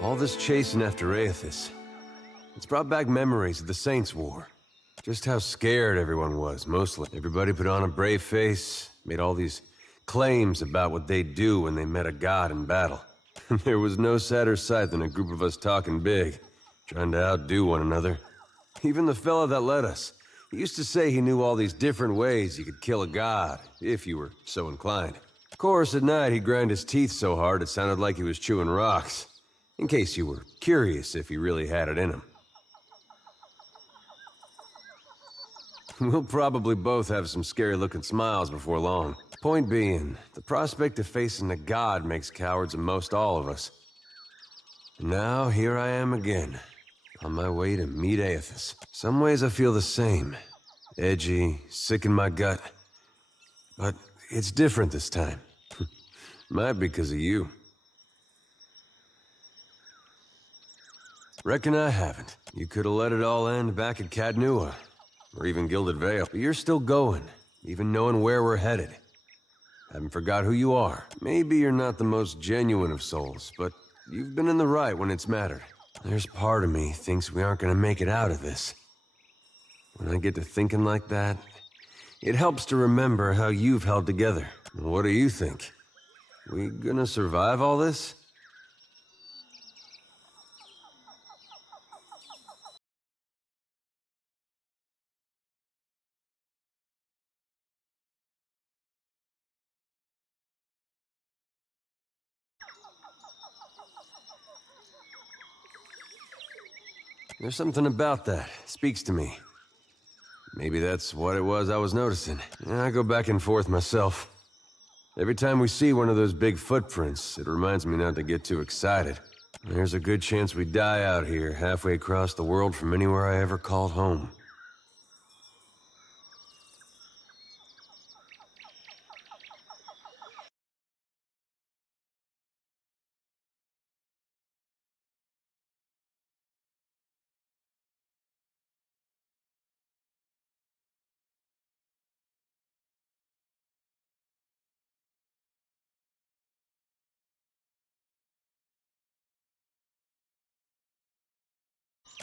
All this chasing after Aethys, it's brought back memories of the Saints' War. Just how scared everyone was, mostly. Everybody put on a brave face, made all these claims about what they'd do when they met a god in battle. There was no sadder sight than a group of us talking big, trying to outdo one another. Even the fella that led us, he used to say he knew all these different ways you could kill a god, if you were so inclined. Of course, at night he'd grind his teeth so hard it sounded like he was chewing rocks. In case you were curious if he really had it in him. We'll probably both have some scary-looking smiles before long. Point being, the prospect of facing a god makes cowards of most all of us. And now, here I am again, on my way to meet Aethys. Some ways I feel the same. Edgy, sick in my gut. But it's different this time. Might be because of you. Reckon I haven't. You could have let it all end back at Cadnua, or even Gilded Vale. But you're still going, even knowing where we're headed. Haven't forgot who you are. Maybe you're not the most genuine of souls, but you've been in the right when it's mattered. There's part of me thinks we aren't gonna make it out of this. When I get to thinking like that, it helps to remember how you've held together. What do you think? We gonna survive all this? There's something about that. Speaks to me. Maybe that's what it was I was noticing. I go back and forth myself. Every time we see one of those big footprints, it reminds me not to get too excited. There's a good chance we die out here, halfway across the world from anywhere I ever called home.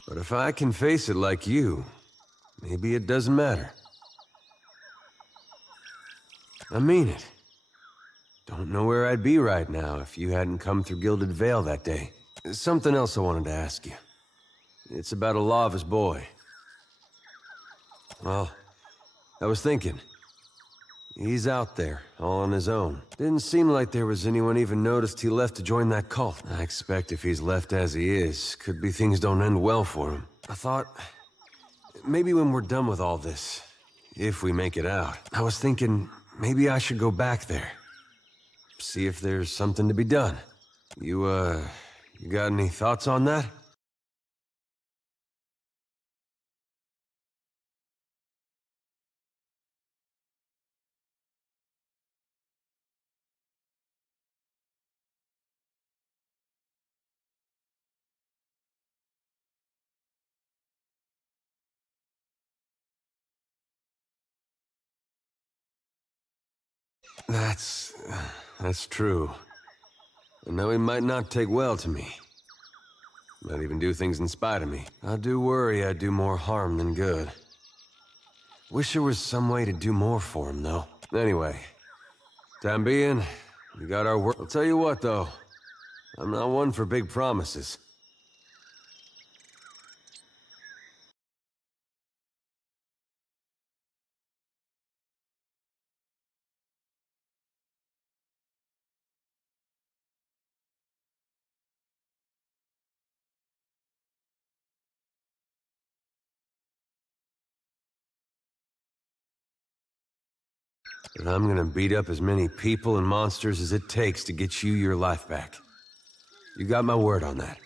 But if I can face it like you, maybe it doesn't matter. I mean it. Don't know where I'd be right now if you hadn't come through Gilded Vale that day. There's something else I wanted to ask you. It's about a Lava's boy. Well, I was thinking. He's out there, all on his own. Didn't seem like there was anyone even noticed he left to join that cult. I expect if he's left as he is, could be things don't end well for him. I thought, maybe when we're done with all this, if we make it out, I was thinking maybe I should go back there. See if there's something to be done. You got any thoughts on that? That's true. I know he might not take well to me. Might even do things in spite of me. I do worry I do more harm than good. Wish there was some way to do more for him, though. Anyway, time being, we got our work. I'll tell you what, though. I'm not one for big promises. But I'm gonna beat up as many people and monsters as it takes to get you your life back. You got my word on that.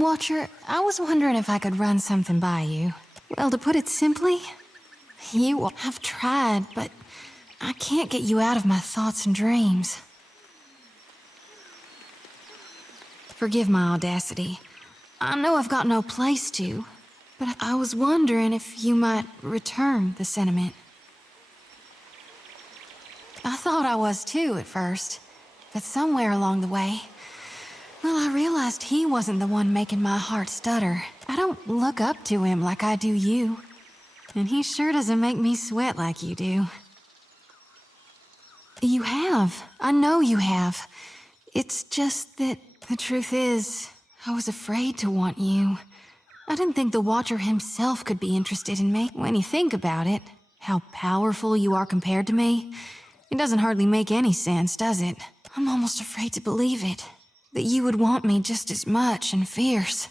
Watcher, I was wondering if I could run something by you. Well, to put it simply, you have tried, but I can't get you out of my thoughts and dreams. Forgive my audacity. I know I've got no place to, but I was wondering if you might return the sentiment. I thought I was too at first, but somewhere along the way, well, I realized he wasn't the one making my heart stutter. I don't look up to him like I do you, and he sure doesn't make me sweat like you do. You have. I know you have. It's just that the truth is, I was afraid to want you. I didn't think the Watcher himself could be interested in me. When you think about it, how powerful you are compared to me, it doesn't hardly make any sense, does it? I'm almost afraid to believe it. That you would want me just as much and fierce.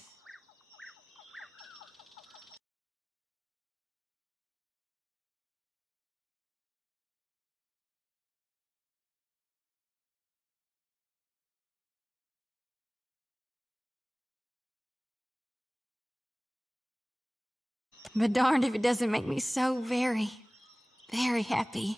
But darned if it doesn't make me so very, very happy.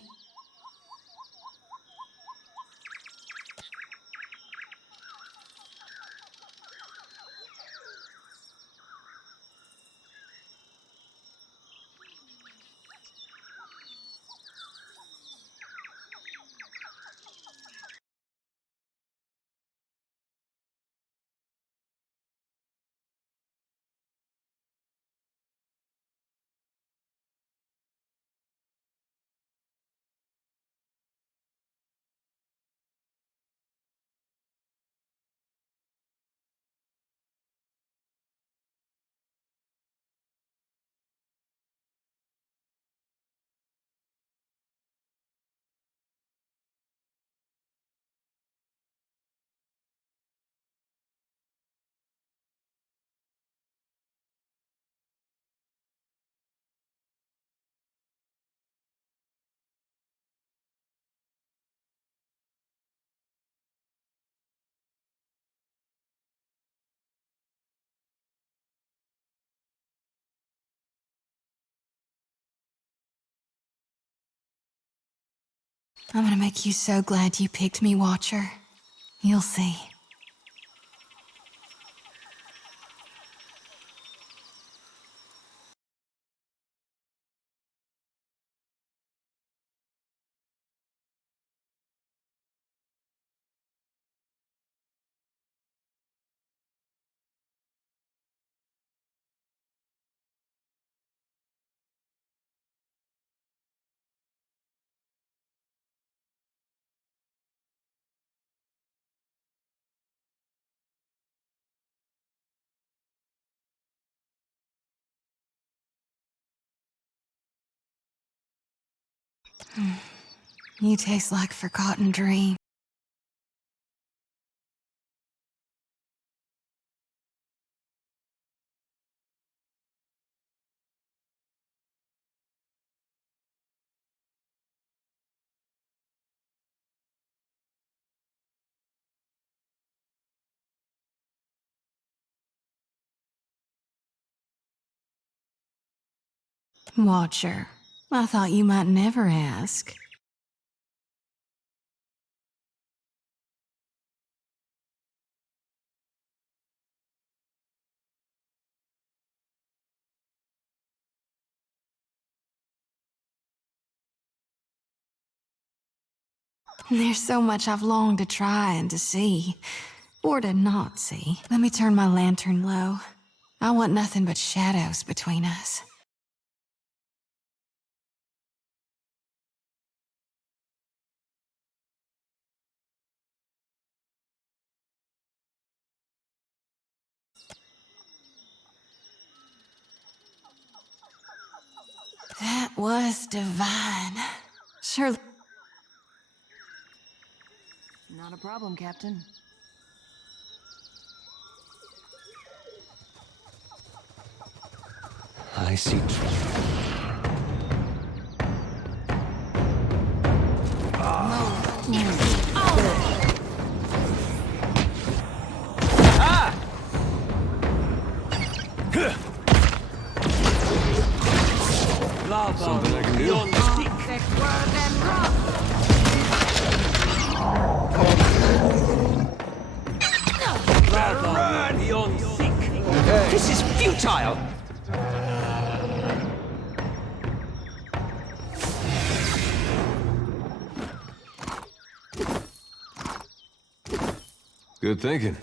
I'm gonna make you so glad you picked me, Watcher. You'll see. You taste like forgotten dream. Watcher, I thought you might never ask. There's so much I've longed to try and to see, or to not see. Let me turn my lantern low. I want nothing but shadows between us. That was divine. Surely. Not a problem, Captain. I see. Something I can do? This is futile! Good thinking.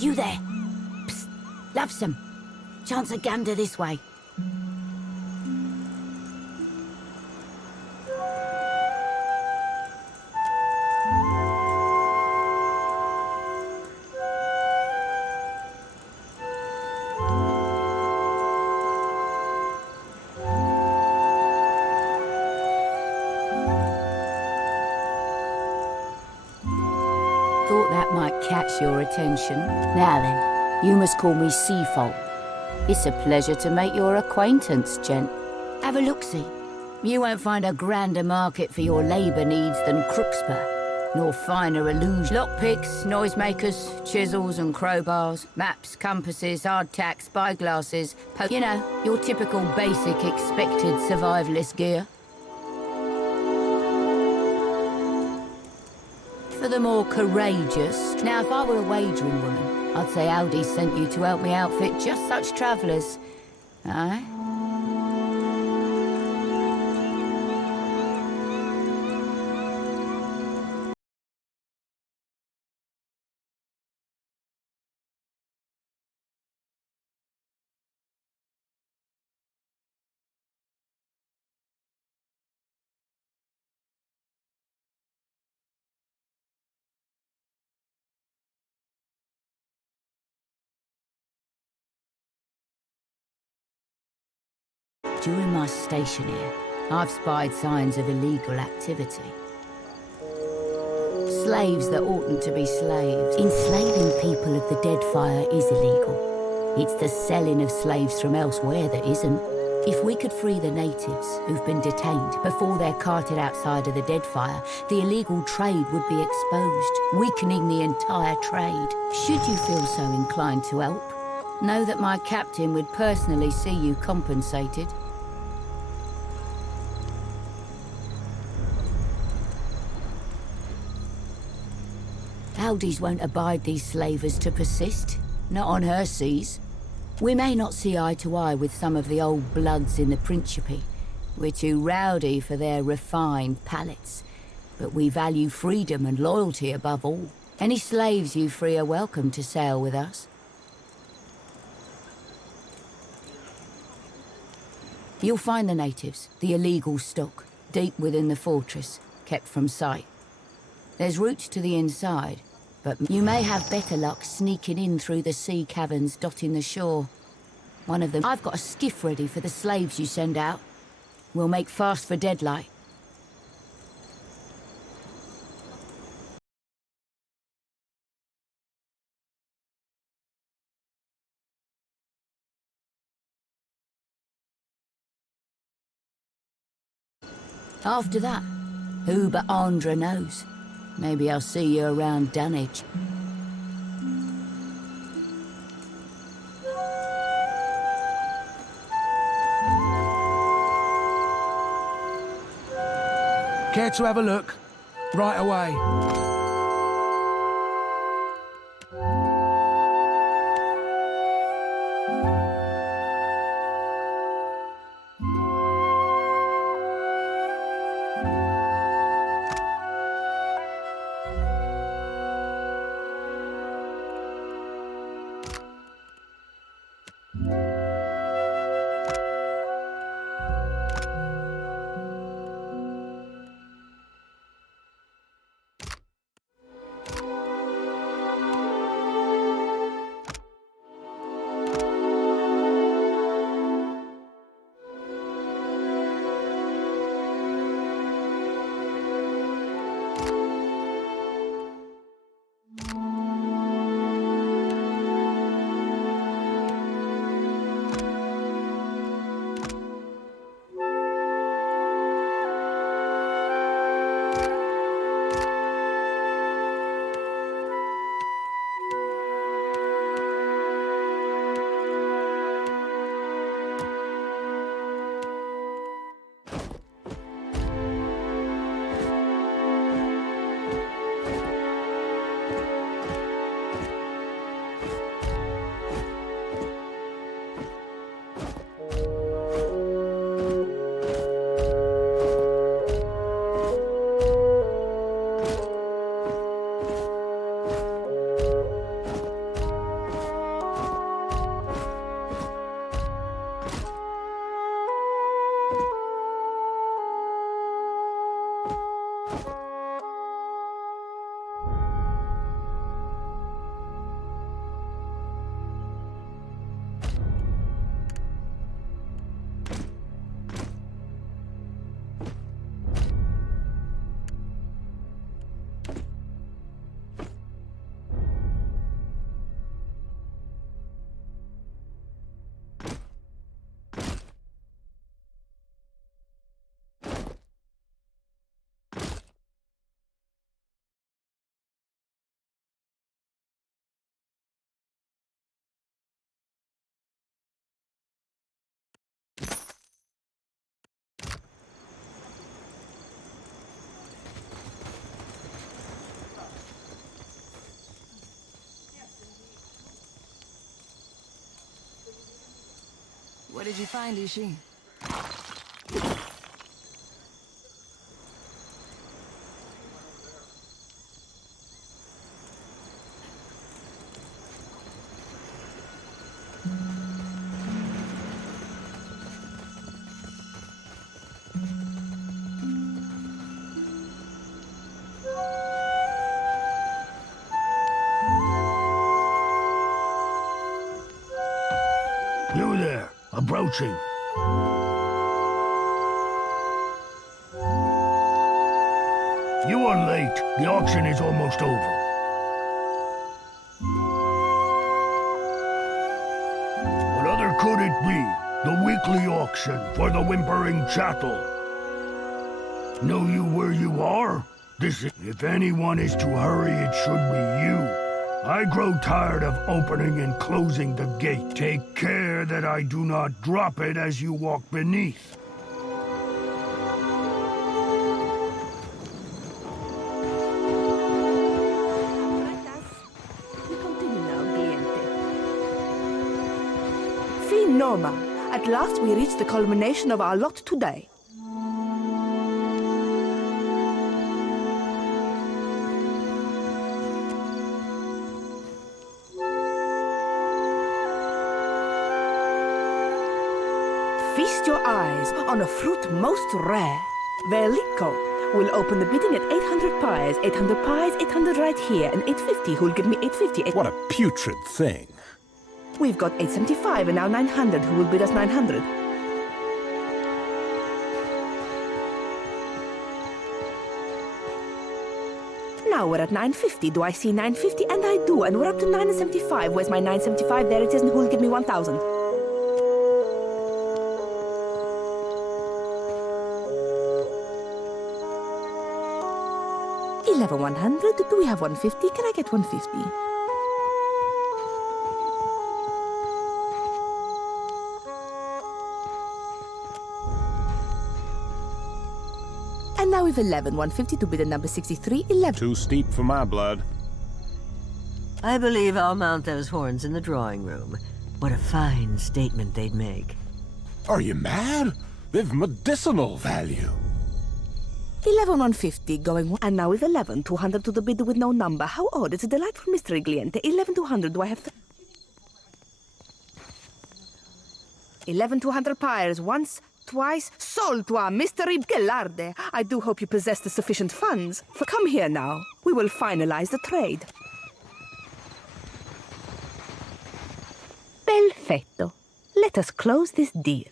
You there? Psst, lovesome. Chance a gander this way. Thought that might catch your attention. Now then, you must call me Seafolt. It's a pleasure to make your acquaintance, gent. Have a look-see. You won't find a grander market for your labour needs than Crookspur, nor finer illusion. Lockpicks, noisemakers, chisels and crowbars, maps, compasses, hardtack, spyglasses, you know, your typical basic expected survivalist gear. For the more courageous. Now, if I were a wagering woman, I'd say Aldi sent you to help me outfit just such travellers. Aye? During my station here, I've spied signs of illegal activity. Slaves that oughtn't to be slaves. Enslaving people of the Deadfire is illegal. It's the selling of slaves from elsewhere that isn't. If we could free the natives who've been detained before they're carted outside of the Deadfire, the illegal trade would be exposed, weakening the entire trade. Should you feel so inclined to help, know that my captain would personally see you compensated. Aldis won't abide these slavers to persist, not on her seas. We may not see eye to eye with some of the old bloods in the Principe. We're too rowdy for their refined palates, but we value freedom and loyalty above all. Any slaves you free are welcome to sail with us. You'll find the natives, the illegal stock, deep within the fortress, kept from sight. There's routes to the inside, but you may have better luck sneaking in through the sea caverns dotting the shore. One of them. I've got a skiff ready for the slaves you send out. We'll make fast for Deadlight. After that, who but Andra knows? Maybe I'll see you around Dunwich. Care to have a look? Right away. What did you find, Ishi? You there, approaching. You are late. The auction is almost over. What other could it be? The weekly auction for the whimpering chattel. Know you where you are? If anyone is to hurry, it should be you. I grow tired of opening and closing the gate. Take care that I do not drop it as you walk beneath. Norma, at last we reach the culmination of our lot today. Feast your eyes on a fruit most rare, Velico, We'll open the bidding at 800 pies. 800 pies, 800 right here, and 850. Who'll give me 850? What a putrid thing. We've got 875 and now 900. Who will bid us 900? Now we're at 950. Do I see 950? And I do. And we're up to 975. Where's my 975? There it is. And who'll give me 1,000? 1,100. Do we have 150? Can I get 150? And now we've 11. 150 to bid at number 63. 11. Too steep for my blood. I believe I'll mount those horns in the drawing room. What a fine statement they'd make. Are you mad? They've medicinal value. 11 150 going one. And now we've 11 200 to the bidder with no number. How odd. It's a delightful mystery, cliente. 11 200. Do I have 11 200 pyres. Once, twice. Sold to our mystery Galarde. I do hope you possess the sufficient funds. For come here now. We will finalize the trade. Perfetto. Let us close this deal.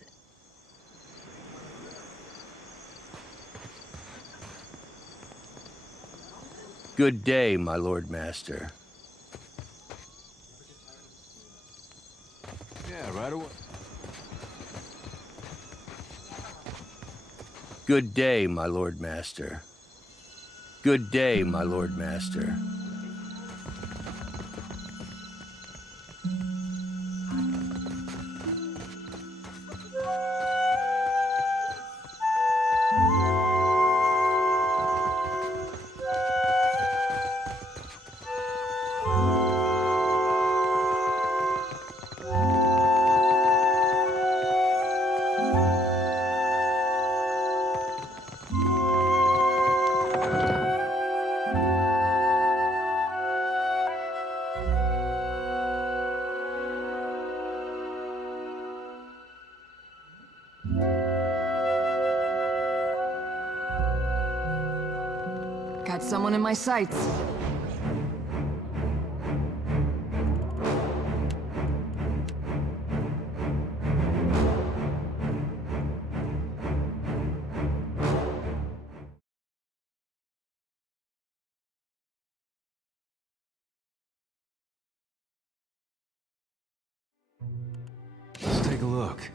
Good day, my Lord Master. Yeah, right away. Good day, my Lord Master. Good day, my Lord Master. Got someone in my sights. Let's take a look.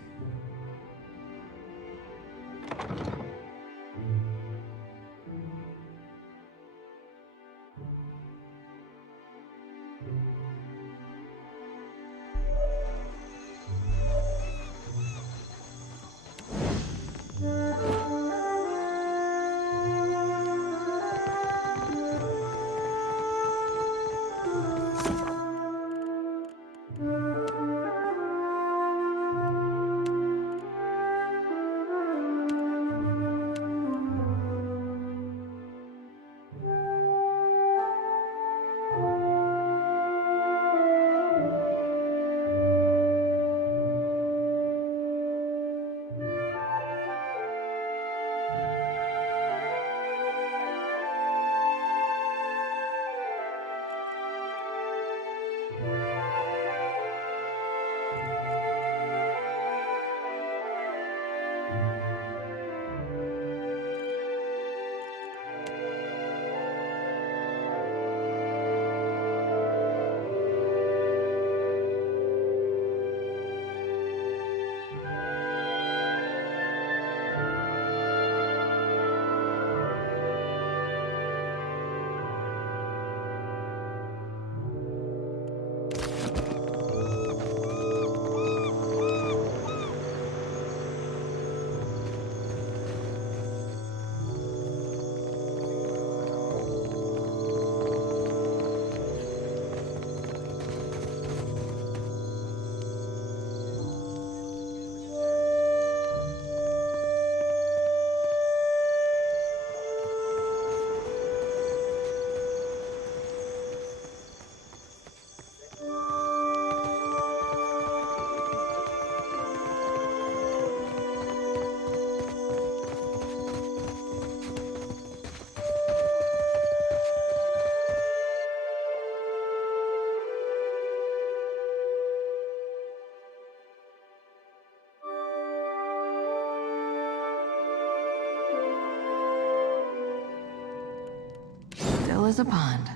as a pond.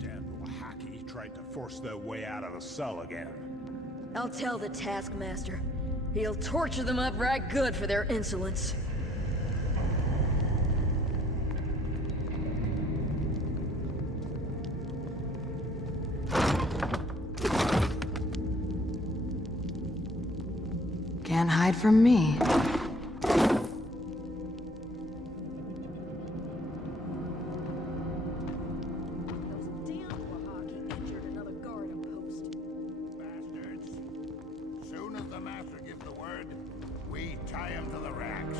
Damn hacky tried to force their way out of the cell again. I'll tell the Taskmaster. He'll torture them up right good for their insolence. Can't hide from me. Soon as the master gives the word, we tie him to the racks.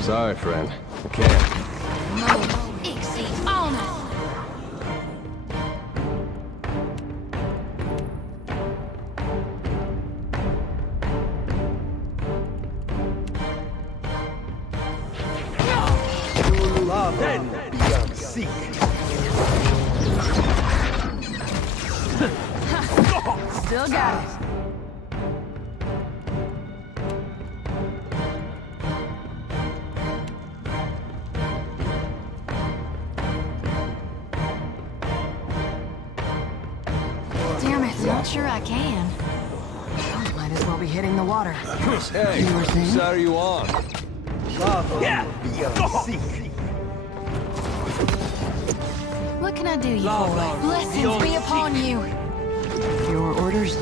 Sorry, friend. I can't. Still got it. Damn it, not sure I can. Might as well be hitting the water. Hey, You were saying? whose side are you on? What can I do you for? Blessings be upon you. Your orders?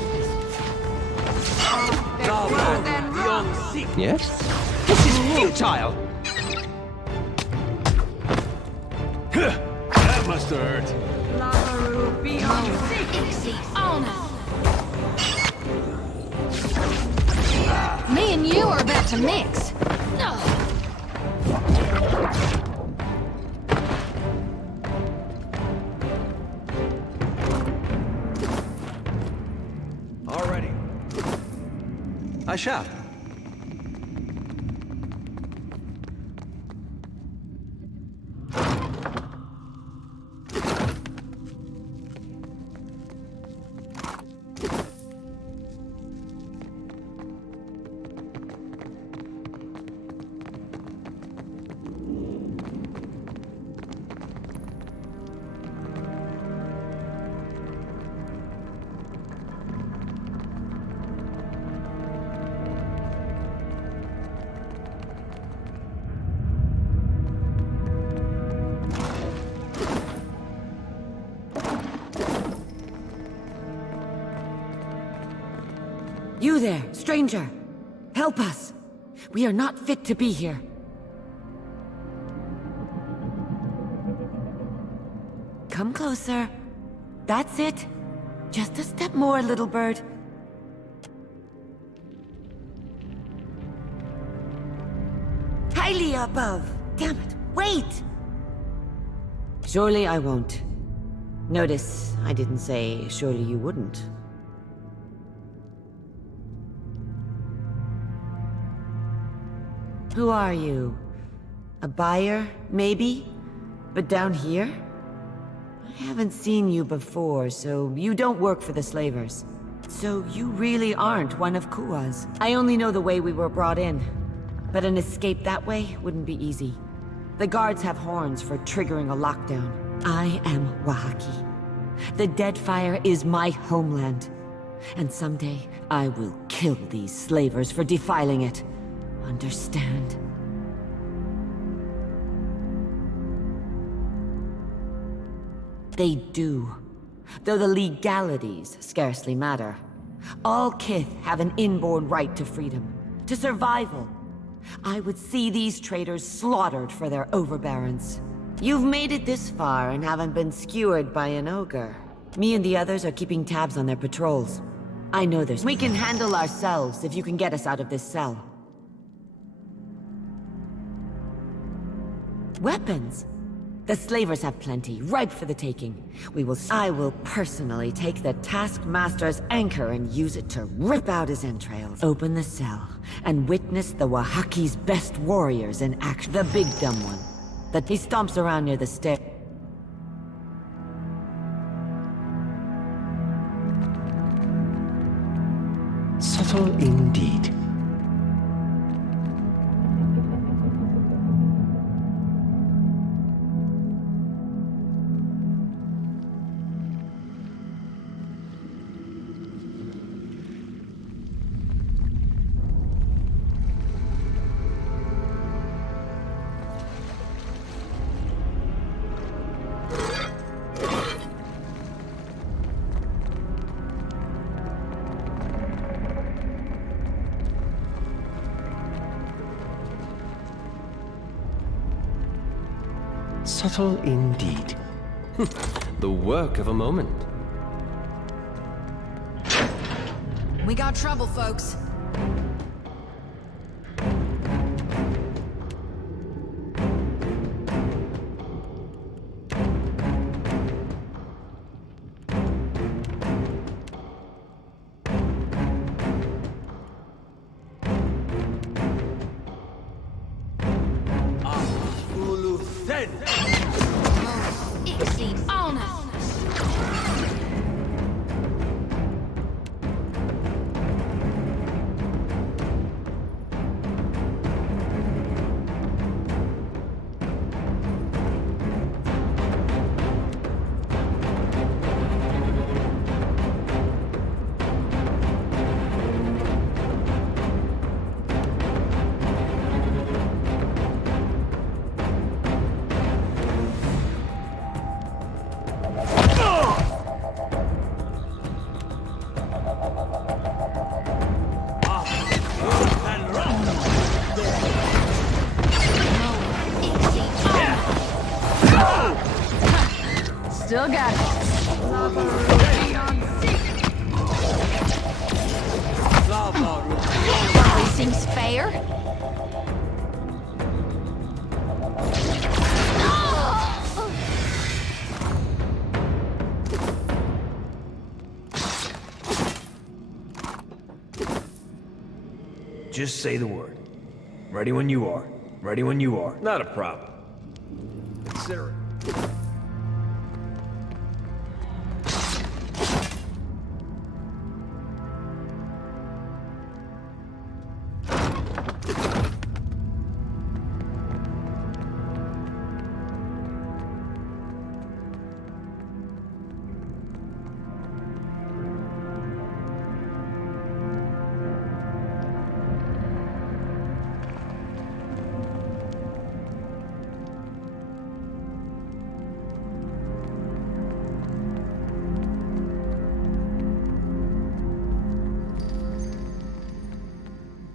Yes? This is futile! That must have hurt. Me and you are about to mix. Already. I shall. You there, stranger! Help us! We are not fit to be here. Come closer. That's it. Just a step more, little bird. Highly above! Damn it, wait! Surely I won't. Notice, I didn't say surely you wouldn't. Who are you? A buyer, maybe? But down here? I haven't seen you before, so you don't work for the slavers. So you really aren't one of Kua's. I only know the way we were brought in. But an escape that way wouldn't be easy. The guards have horns for triggering a lockdown. I am Wahaki. The Deadfire is my homeland. And someday, I will kill these slavers for defiling it. Understand? They do. Though the legalities scarcely matter. All Kith have an inborn right to freedom, to survival. I would see these traitors slaughtered for their overbearance. You've made it this far and haven't been skewered by an ogre. Me and the others are keeping tabs on their patrols. I know there's... We can handle ourselves if you can get us out of this cell. Weapons? The slavers have plenty, ripe for the taking. I will personally take the Taskmaster's anchor and use it to rip out his entrails. Open the cell and witness the Oaxaca's best warriors in action. The big dumb one. That he stomps around near the stair. Subtle indeed. Subtle indeed. The work of a moment. We got trouble, folks. Still got it. Hardly seems fair. Just say the word. Ready when you are. Ready when you are. Not a problem. Consider it.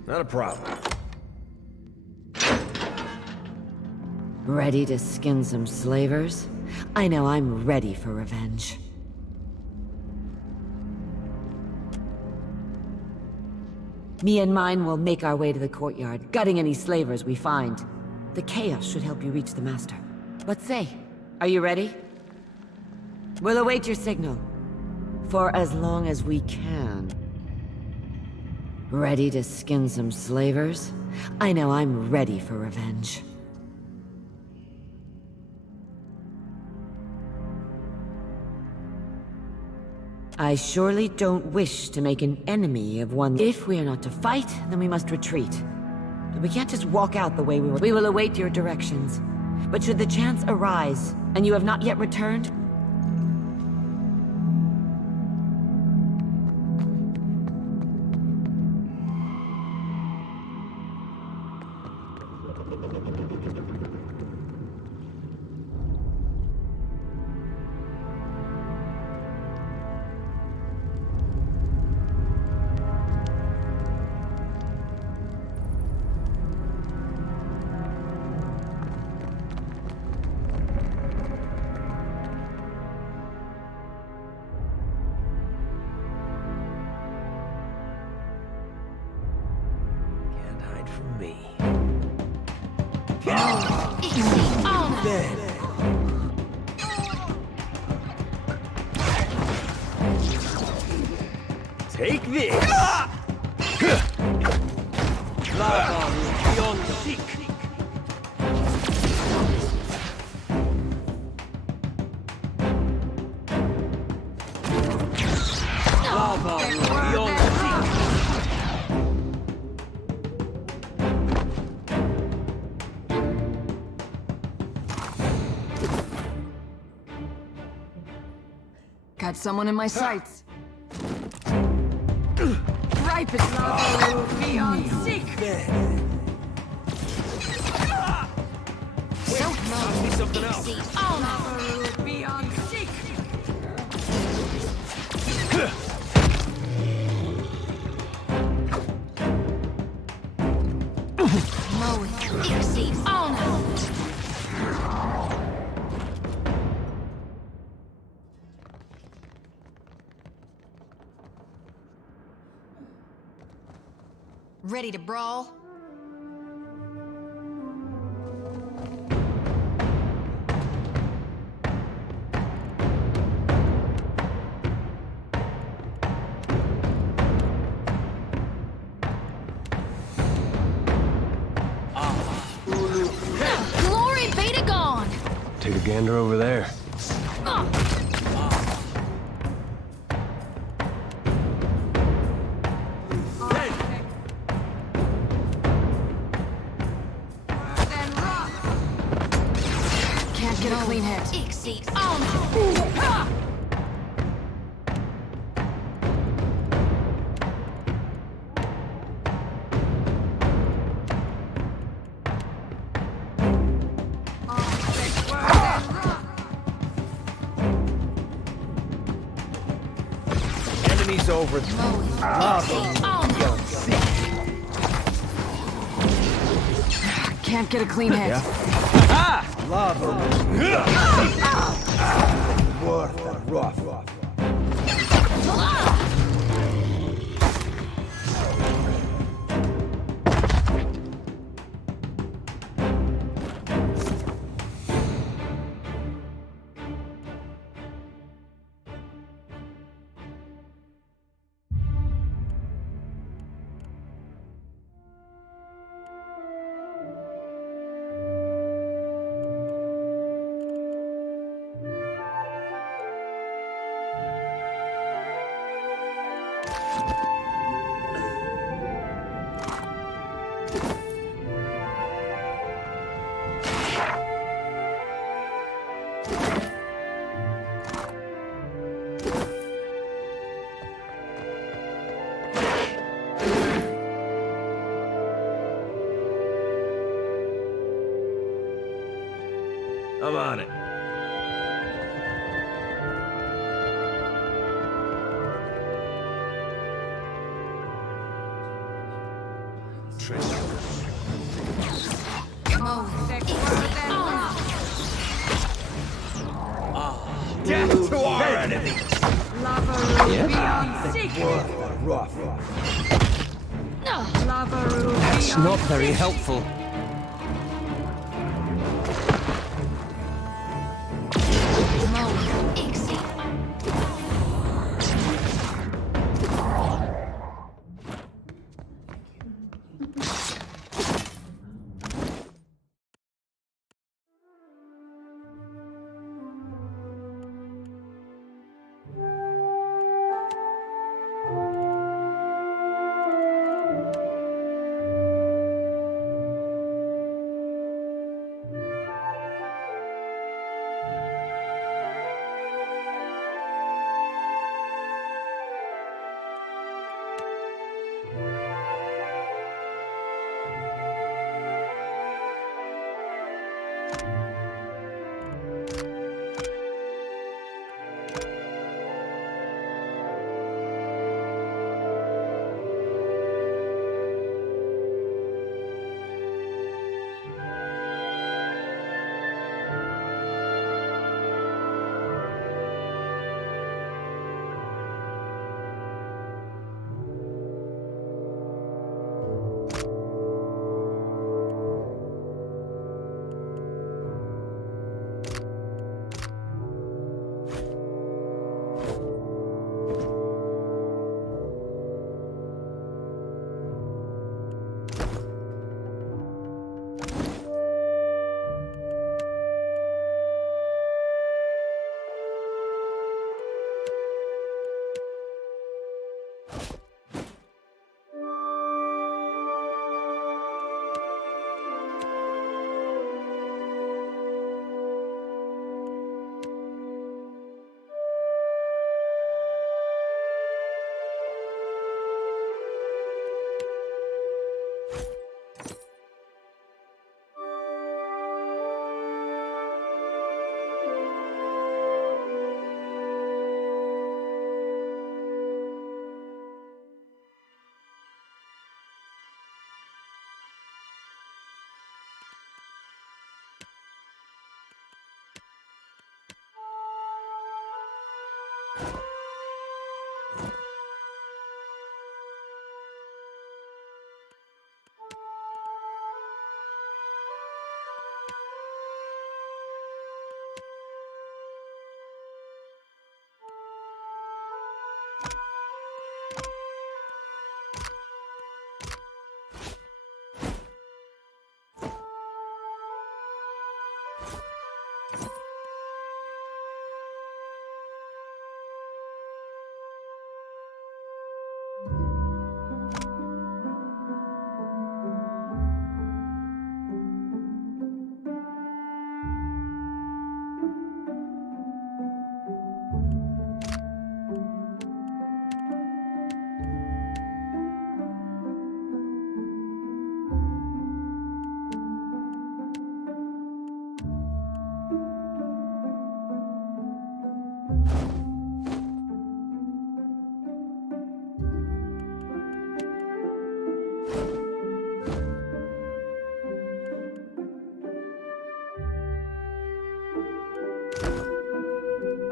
Not a problem. Ready to skin some slavers? I know I'm ready for revenge. Me and mine will make our way to the courtyard, gutting any slavers we find. The chaos should help you reach the master. But say, are you ready? We'll await your signal. For as long as we can. Ready to skin some slavers? I know I'm ready for revenge. I surely don't wish to make an enemy of one. If we are not to fight, then we must retreat. We can't just walk out the way we were. We will await your directions. But should the chance arise, and you have not yet returned, from me. Take this! Lava beyond the peak. Lava beyond the peak. Got someone in my sights. Ripe as lava beyond seek. So must be something else. Lava beyond seek. Ready to brawl? Glory beta gone! Take a gander over there. Can't get a clean hit. Enemies over. Can't get a clean hit. Ah! Lava. Worth the rough. I'm on it. Death to our enemies! That's not very helpful.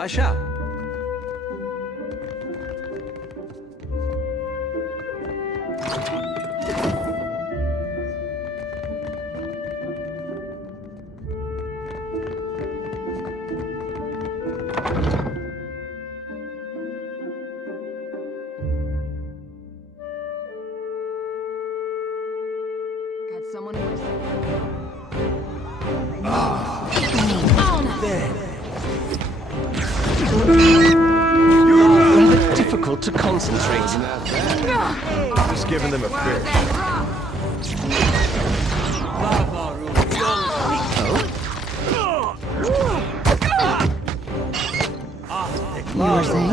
I shall. Got someone who's... Rather difficult to concentrate. Just giving them a fit. You were saying?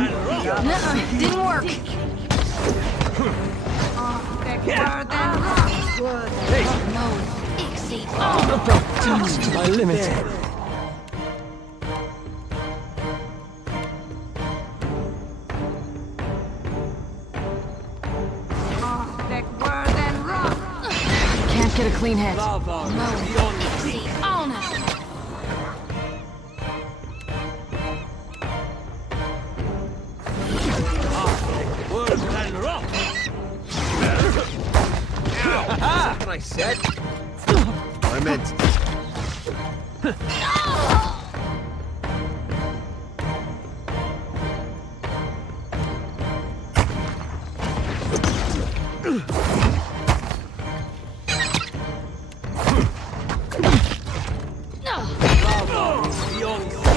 Nuh-uh, didn't work. Just to my limit. Can't get a clean hit. That's what I said. I meant.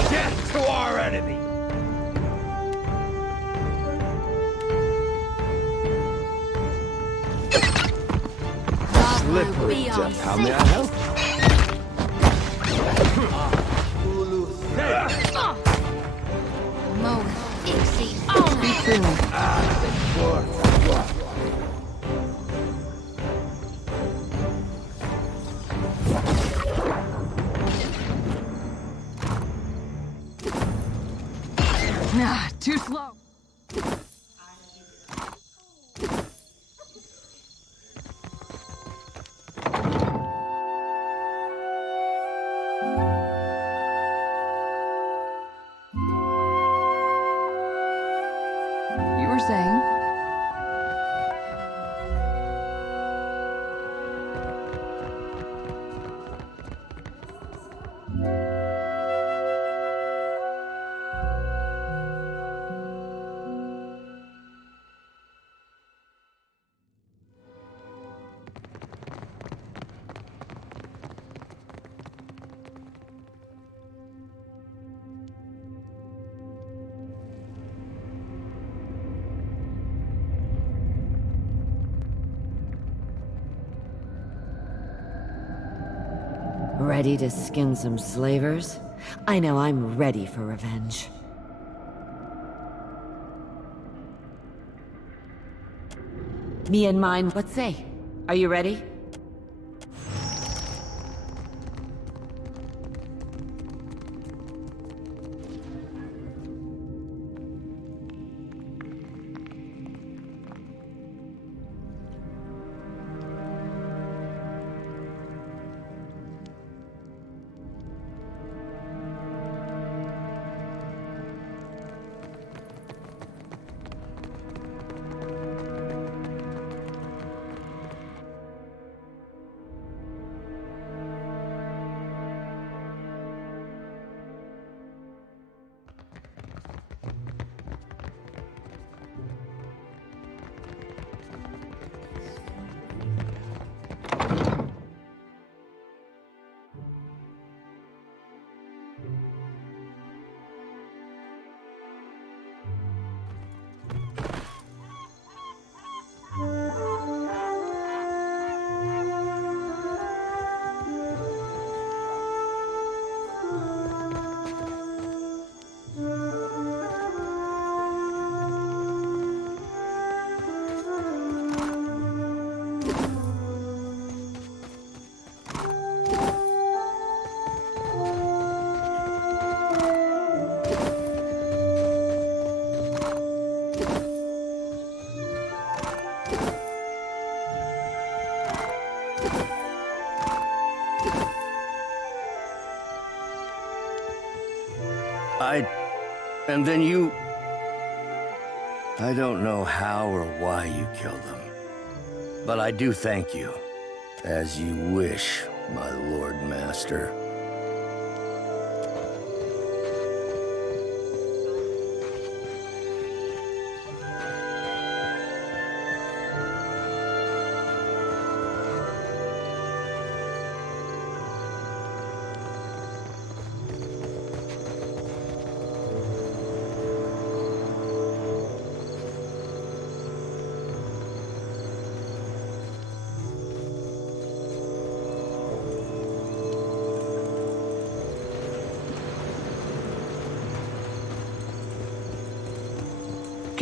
Death to our enemy! Slippery Jeff. How may I help? Nah, too slow. You were saying? Ready to skin some slavers? I know I'm ready for revenge. Me and mine, what say? Are you ready? And then you... I don't know how or why you killed them. But I do thank you. As you wish, my Lord Master.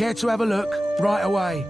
Care to have a look? Right away.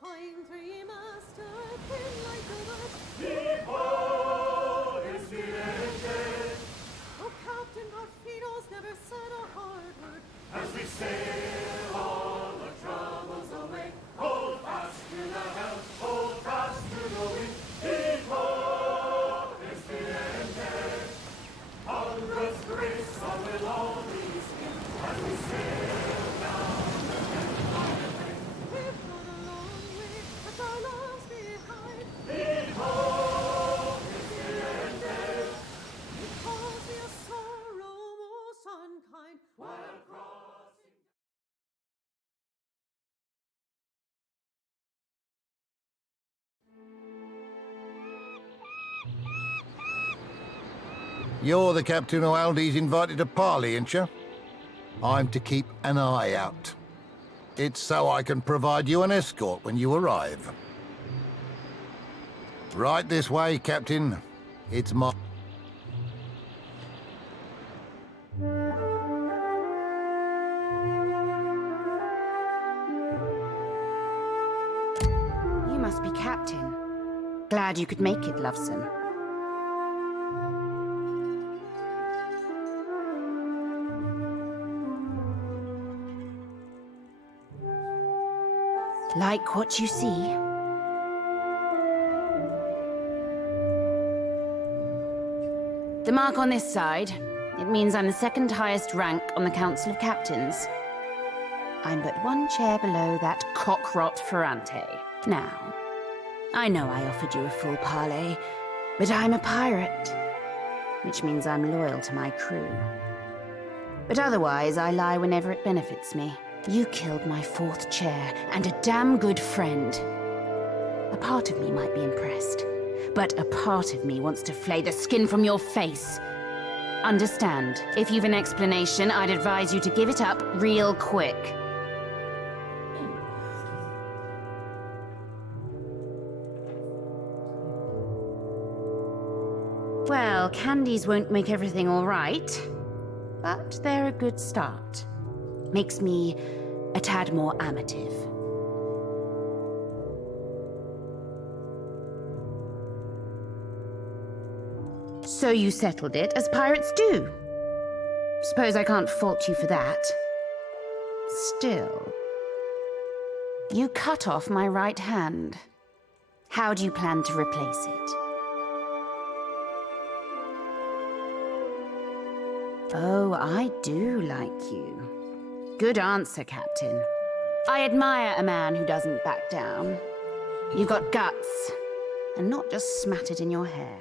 fine three-master, thin like a bird. Vivo Inspirante. Oh, Captain Garfinos never said a hard word. As we sail all the troubles away, hold fast to the helm, hold fast to the wind. Vivo Inspirante. On God's grace, all will always be as we sail down the Deadfire way. We've gone a long way, left our loves behind. Vivo Inspirante. It caused me a sorrow most unkind while crossing. You're the captain who Aldi's invited to parley, ain't you? I'm to keep an eye out. It's so I can provide you an escort when you arrive. Right this way, Captain. It's my... You must be Captain. Glad you could make it, Lovesome. Like what you see? The mark on this side, it means I'm the second highest rank on the Council of Captains. I'm but one chair below that cockrot Ferrante. Now, I know I offered you a full parley, but I'm a pirate, which means I'm loyal to my crew. But otherwise, I lie whenever it benefits me. You killed my fourth chair, and a damn good friend. A part of me might be impressed, but a part of me wants to flay the skin from your face. Understand, if you've an explanation, I'd advise you to give it up real quick. Well, candies won't make everything all right, but they're a good start. Makes me a tad more amative. So you settled it, as pirates do. Suppose I can't fault you for that. Still, you cut off my right hand. How do you plan to replace it? Oh, I do like you. Good answer, Captain. I admire a man who doesn't back down. You've got guts, and not just smattered in your hair.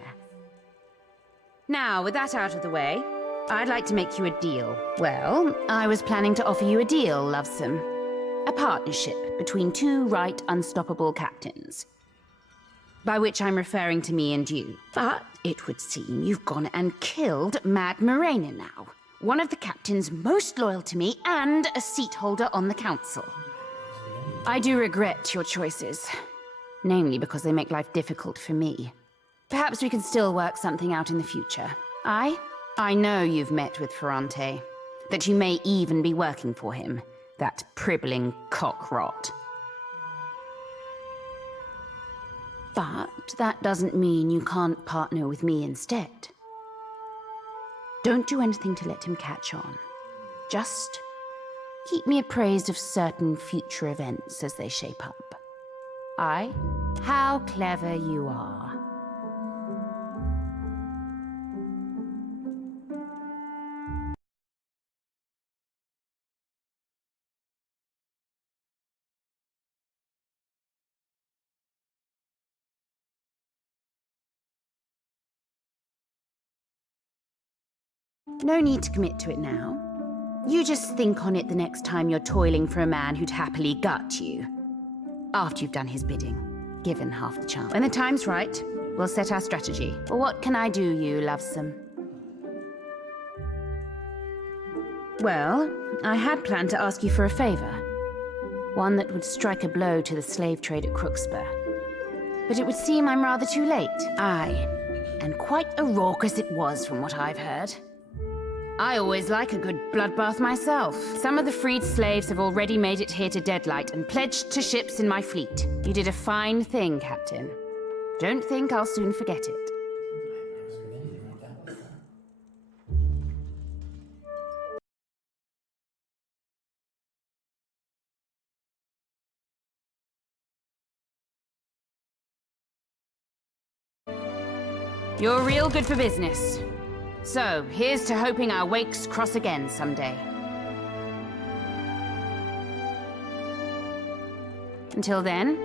Now, with that out of the way, I'd like to make you a deal. Well, I was planning to offer you a deal, Lovesome. A partnership between two right unstoppable captains. By which I'm referring to me and you. But it would seem you've gone and killed Mad Morena now. One of the captains most loyal to me and a seat holder on the council. I do regret your choices, namely because they make life difficult for me. Perhaps we can still work something out in the future. I know you've met with Ferrante, that you may even be working for him, that pribbling cockrot. But that doesn't mean you can't partner with me instead. Don't do anything to let him catch on. Just keep me appraised of certain future events as they shape up. How clever you are. No need to commit to it now. You just think on it the next time you're toiling for a man who'd happily gut you. After you've done his bidding, given half the chance. When the time's right, we'll set our strategy. But what can I do, you lovesome? Well, I had planned to ask you for a favor. One that would strike a blow to the slave trade at Crooksburg. But it would seem I'm rather too late. Aye, and quite a raucous it was from what I've heard. I always like a good bloodbath myself. Some of the freed slaves have already made it here to Deadlight and pledged to ships in my fleet. You did a fine thing, Captain. Don't think I'll soon forget it. You're real good for business. So, here's to hoping our wakes cross again someday. Until then,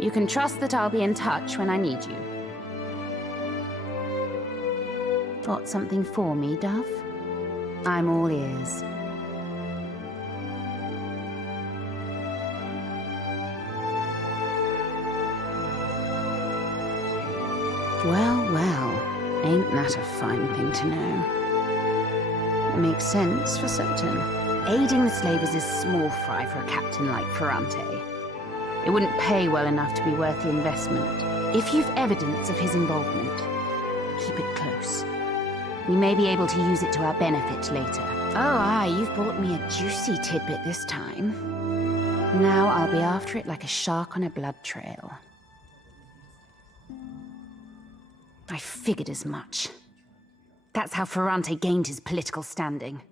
you can trust that I'll be in touch when I need you. Got something for me, Dove? I'm all ears. Well, well, ain't that a fine thing to know? It makes sense for certain. Aiding the slavers is small fry for a captain like Ferrante. It wouldn't pay well enough to be worth the investment. If you've evidence of his involvement, keep it close. We may be able to use it to our benefit later. Oh, aye, you've brought me a juicy tidbit this time. Now I'll be after it like a shark on a blood trail. I figured as much. That's how Ferrante gained his political standing.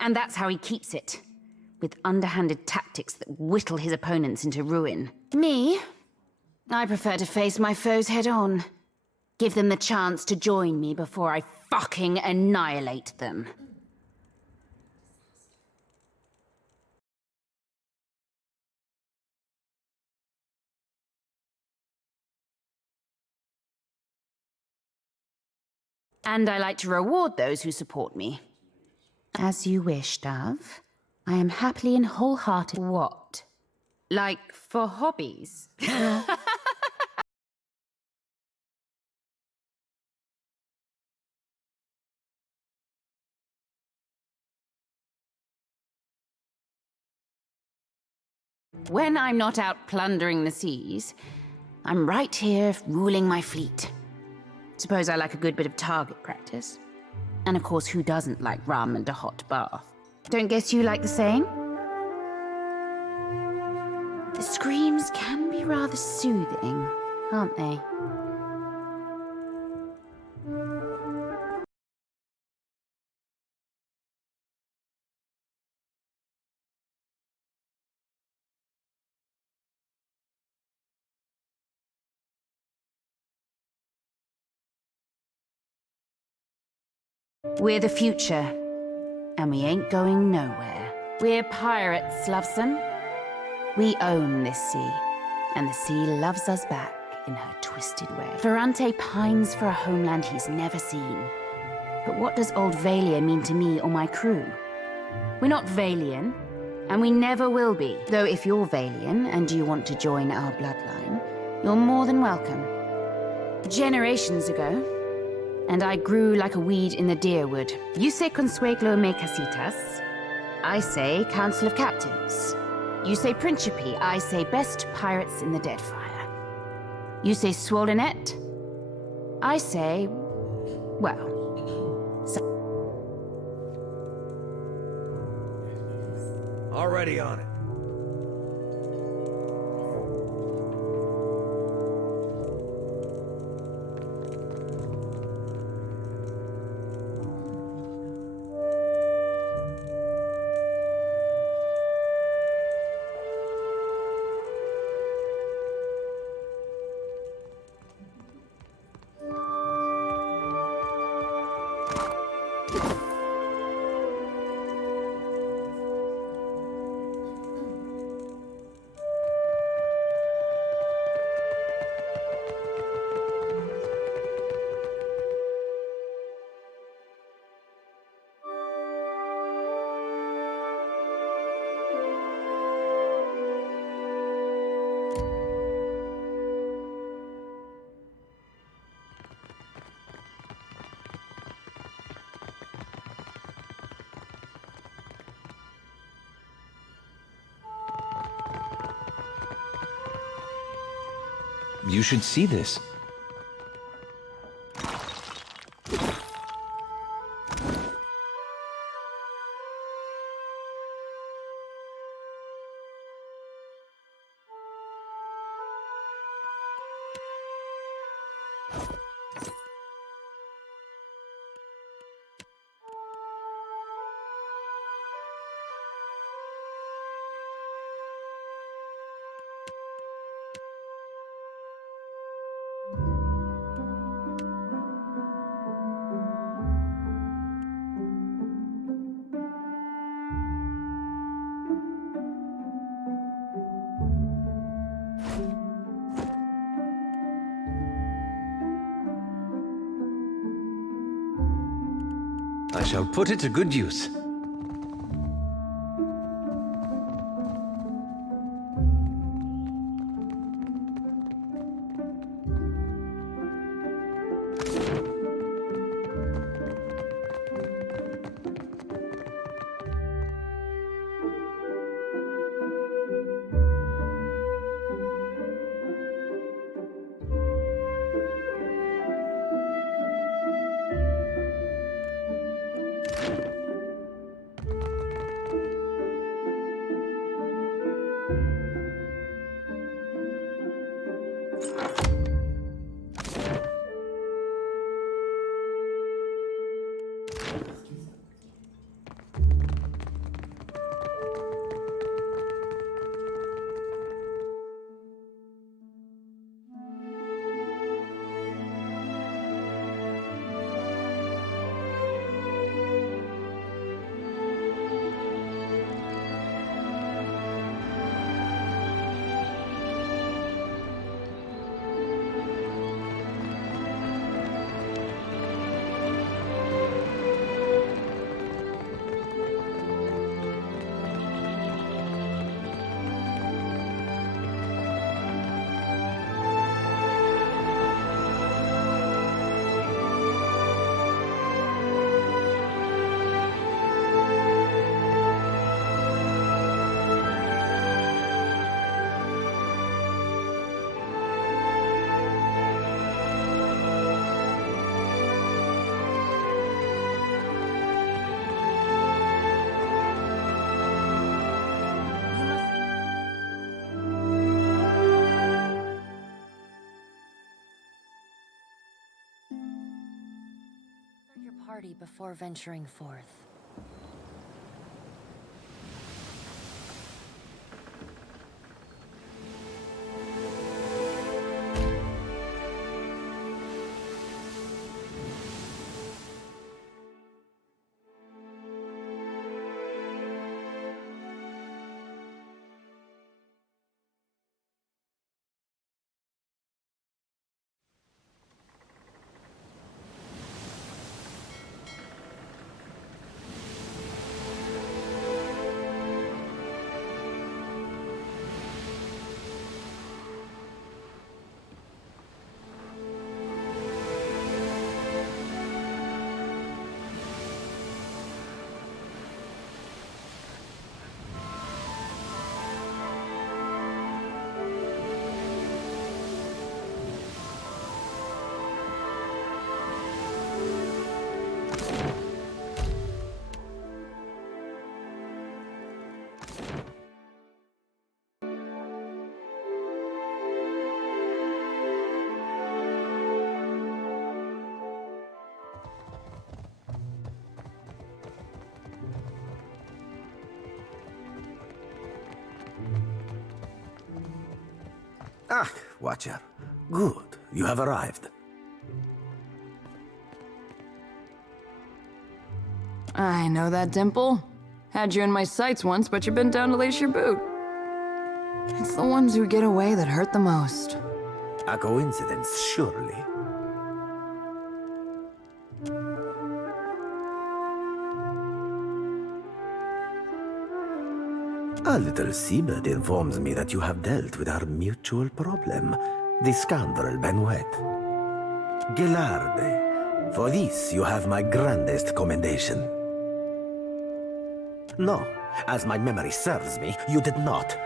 And that's how he keeps it. With underhanded tactics that whittle his opponents into ruin. Me? I prefer to face my foes head on. Give them the chance to join me before I fucking annihilate them. And I like to reward those who support me. As you wish, Dove. I am happily and wholehearted. What? Like, for hobbies? When I'm not out plundering the seas, I'm right here ruling my fleet. Suppose I like a good bit of target practice. And of course, who doesn't like rum and a hot bath? Don't guess you like the saying? The screams can be rather soothing, can't they? We're the future, and we ain't going nowhere. We're pirates, Loveson. We own this sea, and the sea loves us back in her twisted way. Ferrante pines for a homeland he's never seen. But what does Old Valia mean to me or my crew? We're not Valian, and we never will be. Though if you're Valian and you want to join our bloodline, you're more than welcome. Generations ago, and I grew like a weed in the deerwood. You say Consueglo me casitas. I say Council of Captains. You say Principe. I say Best Pirates in the Deadfire. You say Swollenet. I say, well, Already on it. You should see this. I shall put it to good use. Your party before venturing forth. Ah, Watcher. Good. You have arrived. I know that dimple. Had you in my sights once, but you've been down to lace your boot. It's the ones who get away that hurt the most. A coincidence, surely. A little seabird informs me that you have dealt with our mutual problem, the scoundrel Benoit. Gelarde, for this you have my grandest commendation. No, as my memory serves me, you did not.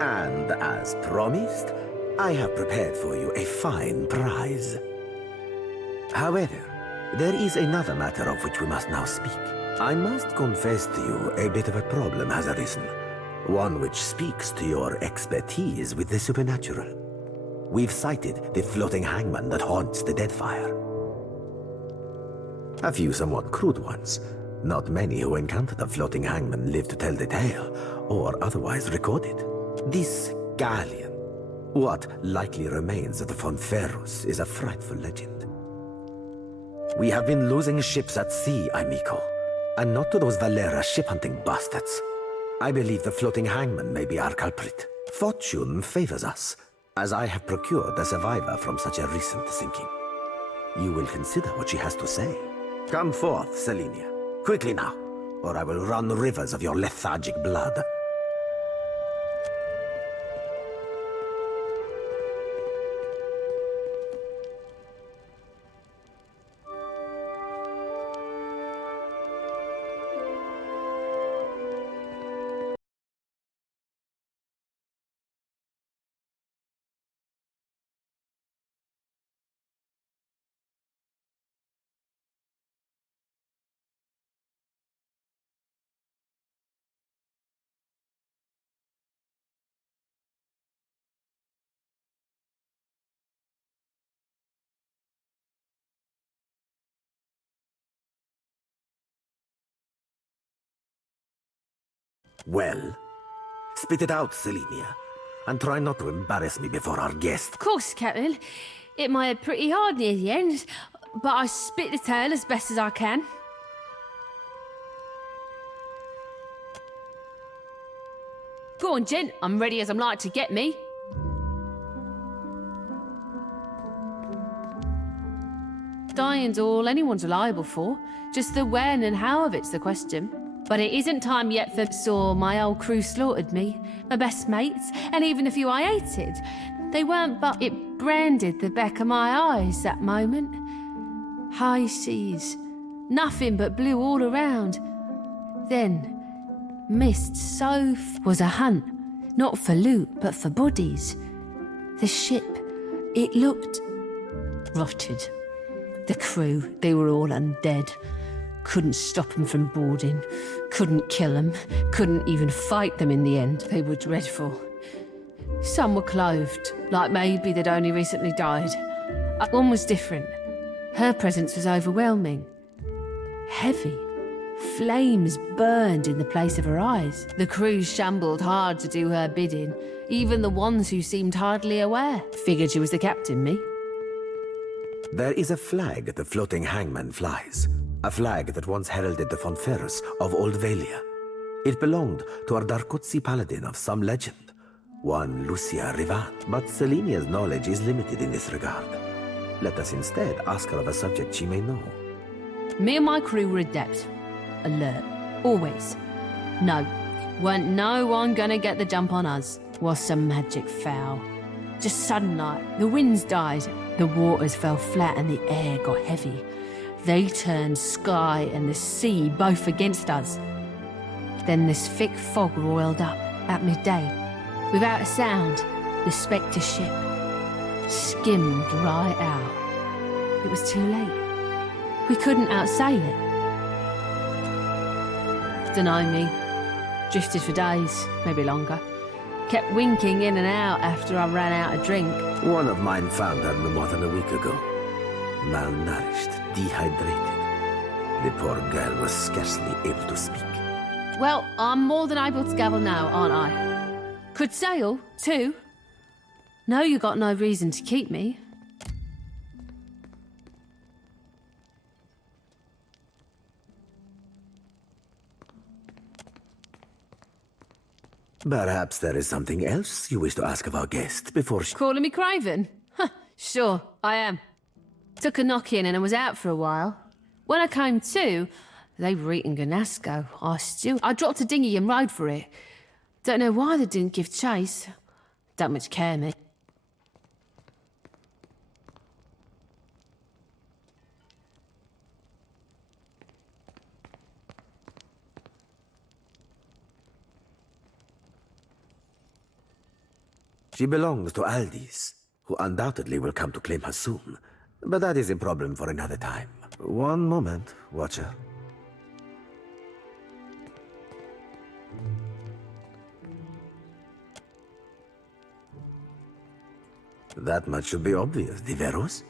And as promised, I have prepared for you a fine prize. However, there is another matter of which we must now speak. I must confess to you a bit of a problem has arisen. One which speaks to your expertise with the supernatural. We've sighted the floating hangman that haunts the Deadfire. A few somewhat crude ones. Not many who encounter the floating hangman live to tell the tale, or otherwise record it. This galleon, what likely remains of the Fonferros, is a frightful legend. We have been losing ships at sea, amico. And not to those Valera ship-hunting bastards. I believe the floating hangman may be our culprit. Fortune favors us, as I have procured a survivor from such a recent sinking. You will consider what she has to say. Come forth, Selenia. Quickly now, or I will run rivers of your lethargic blood. Well, spit it out, Selenia, and try not to embarrass me before our guest. Of course, Captain. It might have pretty hard near the end, but I spit the tale as best as I can. Go on, gent. I'm ready as I'm like to get me. Dying's all anyone's liable for. Just the when and how of it's the question. But it isn't time yet for saw my old crew slaughtered me, my best mates, and even a few I hated. They weren't, but it branded the back of my eyes that moment. High seas, nothing but blue all around. Then, mist so was a hunt, not for loot, but for bodies. The ship, it looked rotted. The crew, they were all undead. Couldn't stop them from boarding, couldn't kill them, couldn't even fight them in the end. They were dreadful. Some were clothed, like maybe they'd only recently died. One was different. Her presence was overwhelming. Heavy. Flames burned in the place of her eyes. The crew shambled hard to do her bidding, even the ones who seemed hardly aware. Figured she was the captain, me. There is a flag the floating hangman flies. A flag that once heralded the Fonferus of Old Valia. It belonged to a Darkotsi paladin of some legend, one Lucia Rivan. But Selenia's knowledge is limited in this regard. Let us instead ask her of a subject she may know. Me and my crew were adept. Alert. Always. No. Weren't no one gonna get the jump on us. Was some magic foul. Just sudden like, the winds died, the waters fell flat and the air got heavy. They turned sky and the sea both against us. Then this thick fog roiled up at midday. Without a sound, the Spectre ship skimmed right out. It was too late. We couldn't outsail it. Dunno me. Drifted for days, maybe longer. Kept winking in and out after I ran out of drink. One of mine found her no more than a week ago. Malnourished, dehydrated. The poor girl was scarcely able to speak. Well, I'm more than able to gabble now, aren't I? Could sail, too. No, you got no reason to keep me. Perhaps there is something else you wish to ask of our guest before she... Calling me craven? Huh, sure, I am. Took a knock-in and I was out for a while. When I came to, they were eating Ganasco. I dropped a dinghy and rode for it. Don't know why they didn't give chase. Don't much care, me. She belongs to Aldis, who undoubtedly will come to claim her soon. But that is a problem for another time. One moment, Watcher. That much should be obvious, Diveros.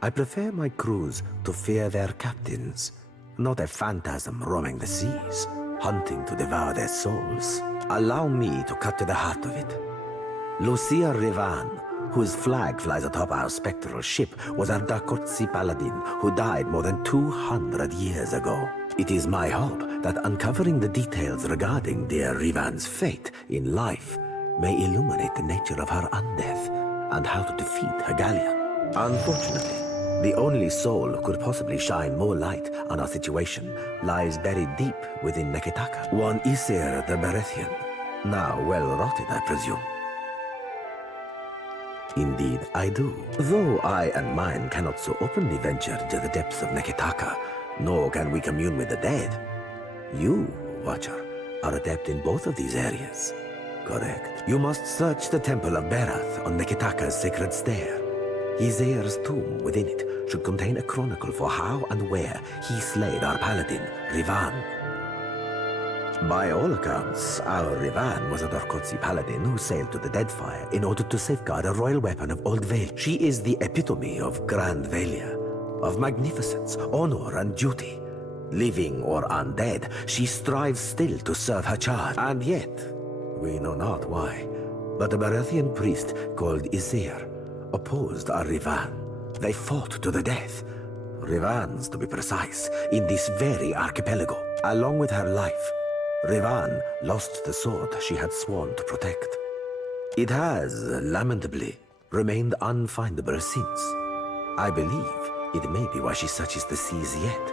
I prefer my crews to fear their captains, not a phantasm roaming the seas, hunting to devour their souls. Allow me to cut to the heart of it. Lucia Rivan whose flag flies atop our spectral ship, was a Dakotsi paladin who died more than 200 years ago. It is my hope that uncovering the details regarding dear Rivan's fate in life may illuminate the nature of her undeath and how to defeat her galleon. Unfortunately, the only soul who could possibly shine more light on our situation lies buried deep within Neketaka. One Isir the Berethian, now well rotted, I presume. Indeed, I do. Though I and mine cannot so openly venture into the depths of Neketaka, nor can we commune with the dead. You, Watcher, are adept in both of these areas. Correct. You must search the Temple of Berath on Neketaka's sacred stair. Izir's tomb within it should contain a chronicle for how and where he slayed our paladin, Rivan. By all accounts, our Rivan was a Darkotsi paladin who sailed to the Deadfire in order to safeguard a royal weapon of Old Vale. She is the epitome of Grand Valia, of magnificence, honor, and duty. Living or undead, she strives still to serve her charge, and yet, we know not why, but a Berethian priest called Izir opposed our Rivan. They fought to the death. Rivan's, to be precise, in this very archipelago. Along with her life, Rivan lost the sword she had sworn to protect. It has, lamentably, remained unfindable since. I believe it may be why she searches the seas yet.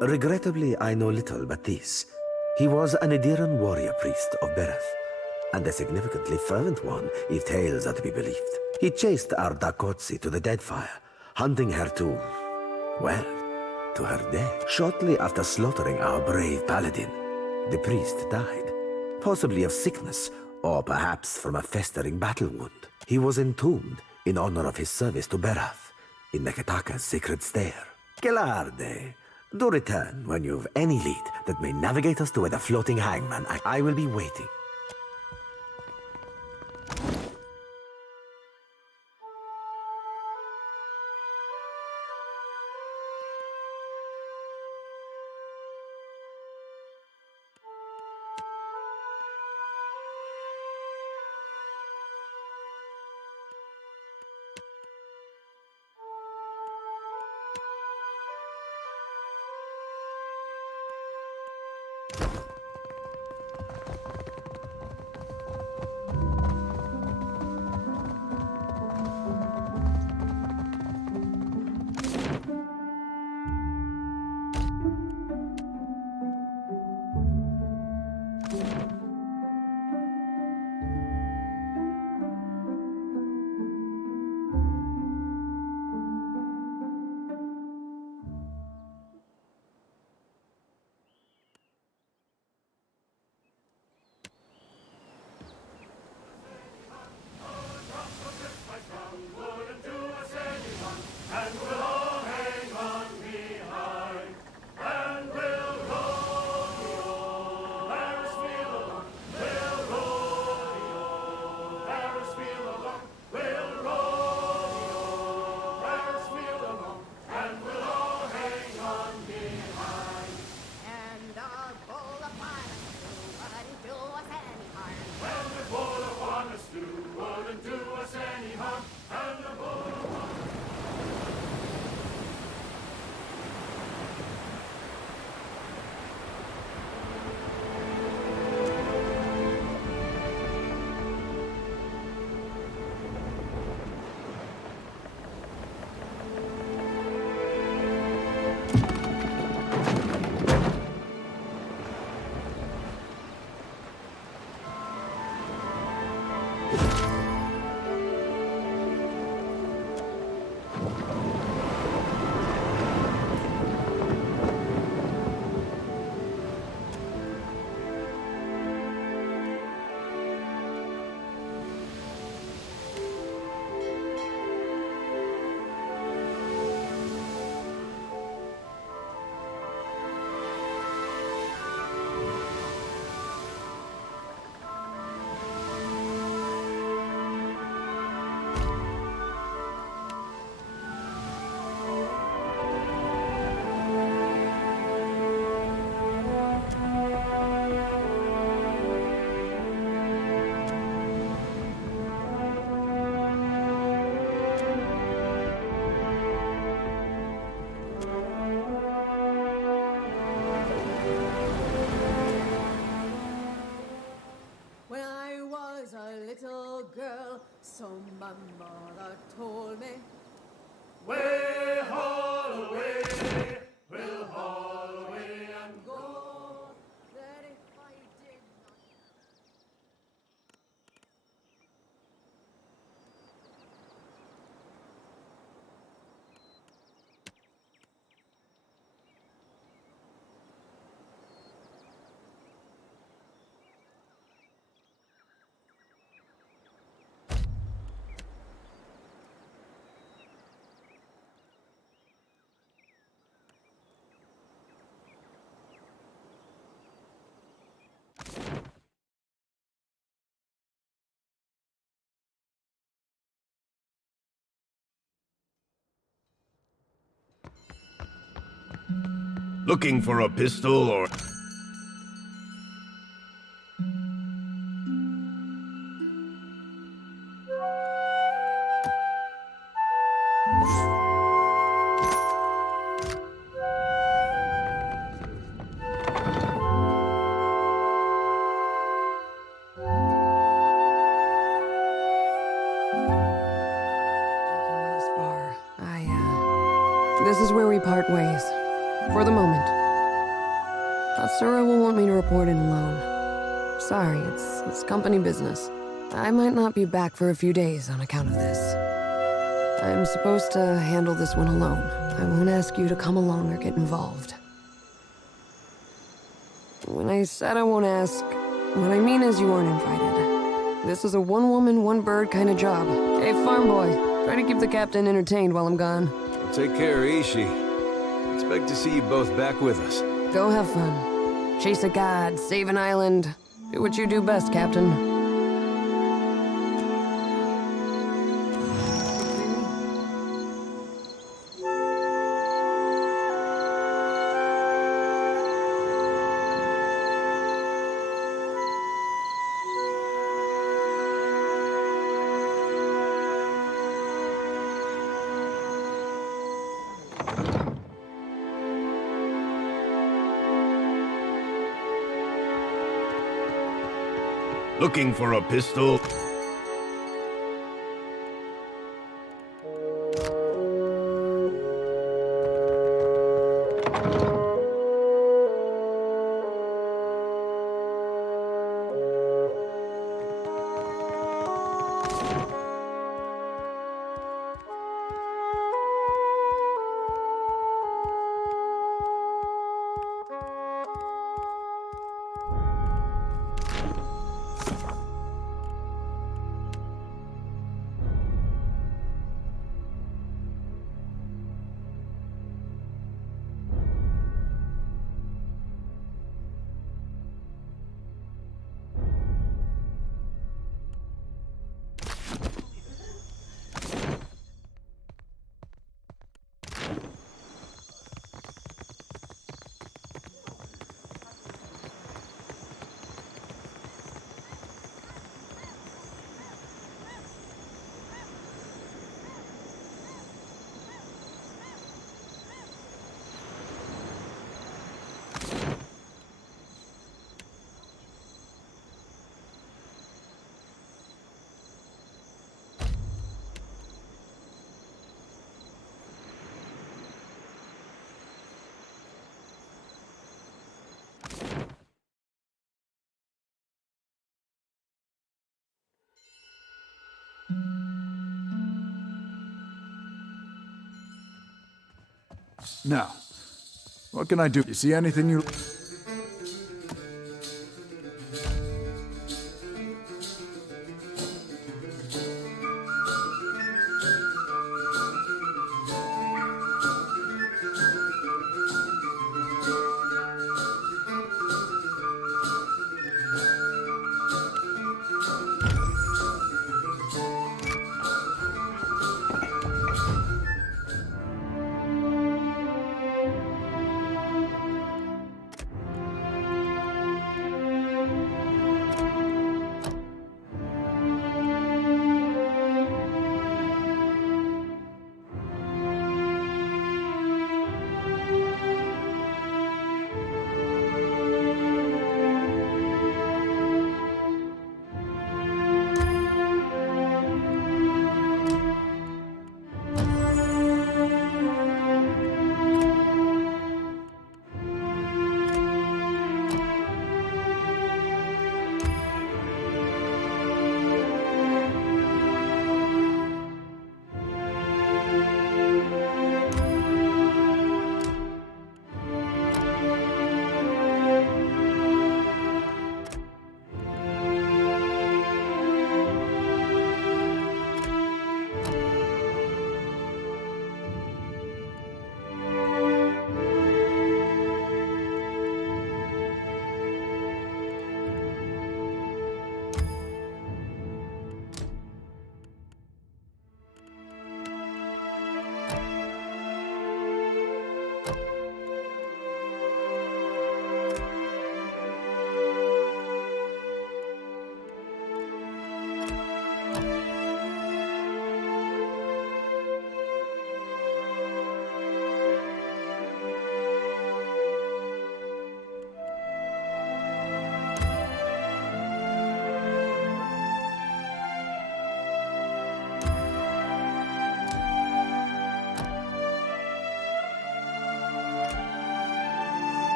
Regrettably, I know little but this. He was an Ediran warrior priest of Berath, and a significantly fervent one, if tales are to be believed. He chased our Dakotsi to the Deadfire, hunting her to, well, to her death. Shortly after slaughtering our brave paladin, the priest died, possibly of sickness, or perhaps from a festering battle wound. He was entombed in honor of his service to Berath, in Neketaka's sacred stair. Gelarde, do return when you've any lead that may navigate us to where the floating hangman. I will be waiting. So my mother told me, Way, haul away, we'll haul away and go. that if I did not. Looking for a pistol or... This is where we part ways. For the moment. Asura will want me to report in alone. Sorry, it's company business. I might not be back for a few days on account of this. I'm supposed to handle this one alone. I won't ask you to come along or get involved. When I said I won't ask, what I mean is you aren't invited. This is a one-woman, one-bird kind of job. Hey, farm boy, try to keep the captain entertained while I'm gone. Take care, Ishi. Expect to see you both back with us. Go have fun. Chase a god, save an island. Do what you do best, Captain. Looking for a pistol? Now, what can I do? You see anything you...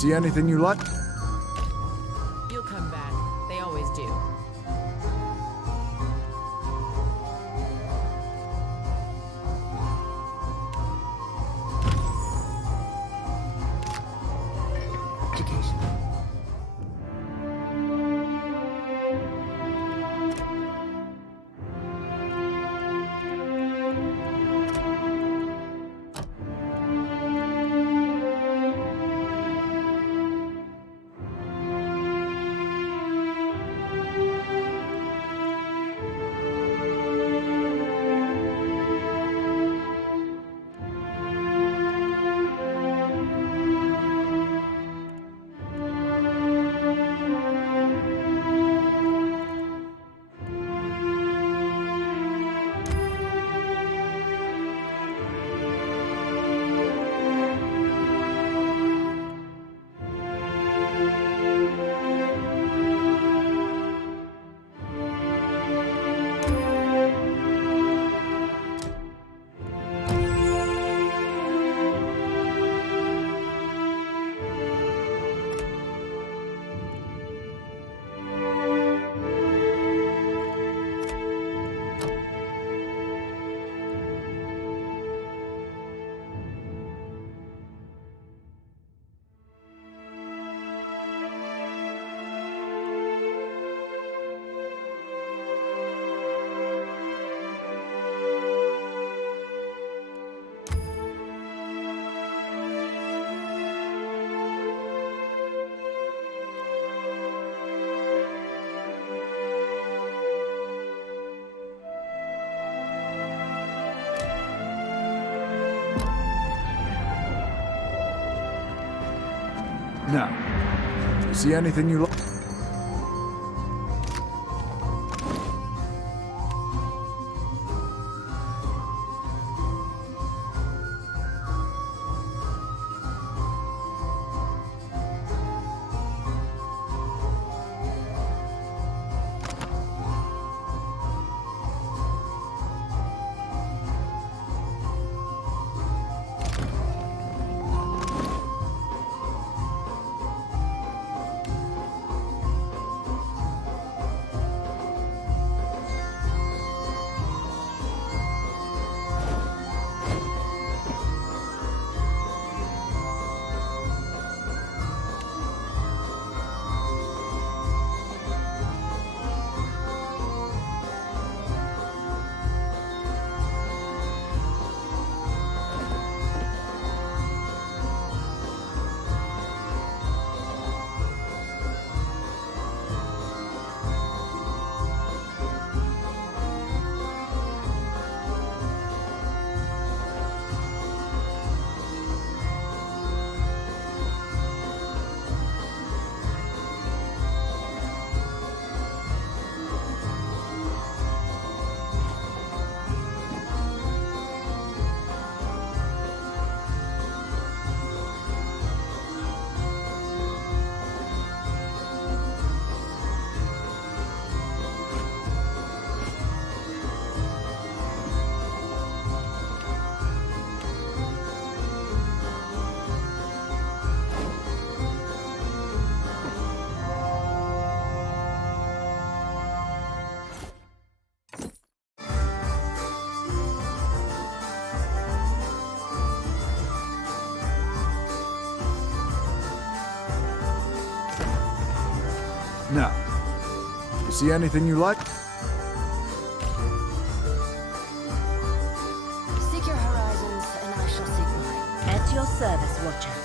See anything you like? You'll come back. They always do. Now, see anything you like? Now, you see anything you like? Seek your horizons, and I shall seek mine. At your service, Watcher.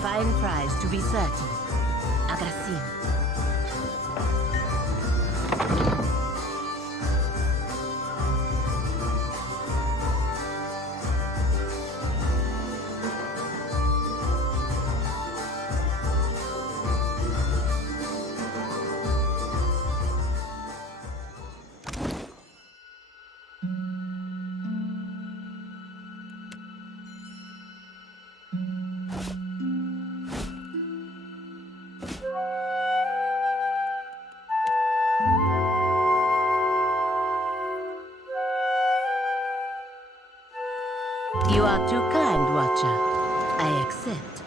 fine prize, to be certain. Agrasim. You are too kind, Watcher. I accept.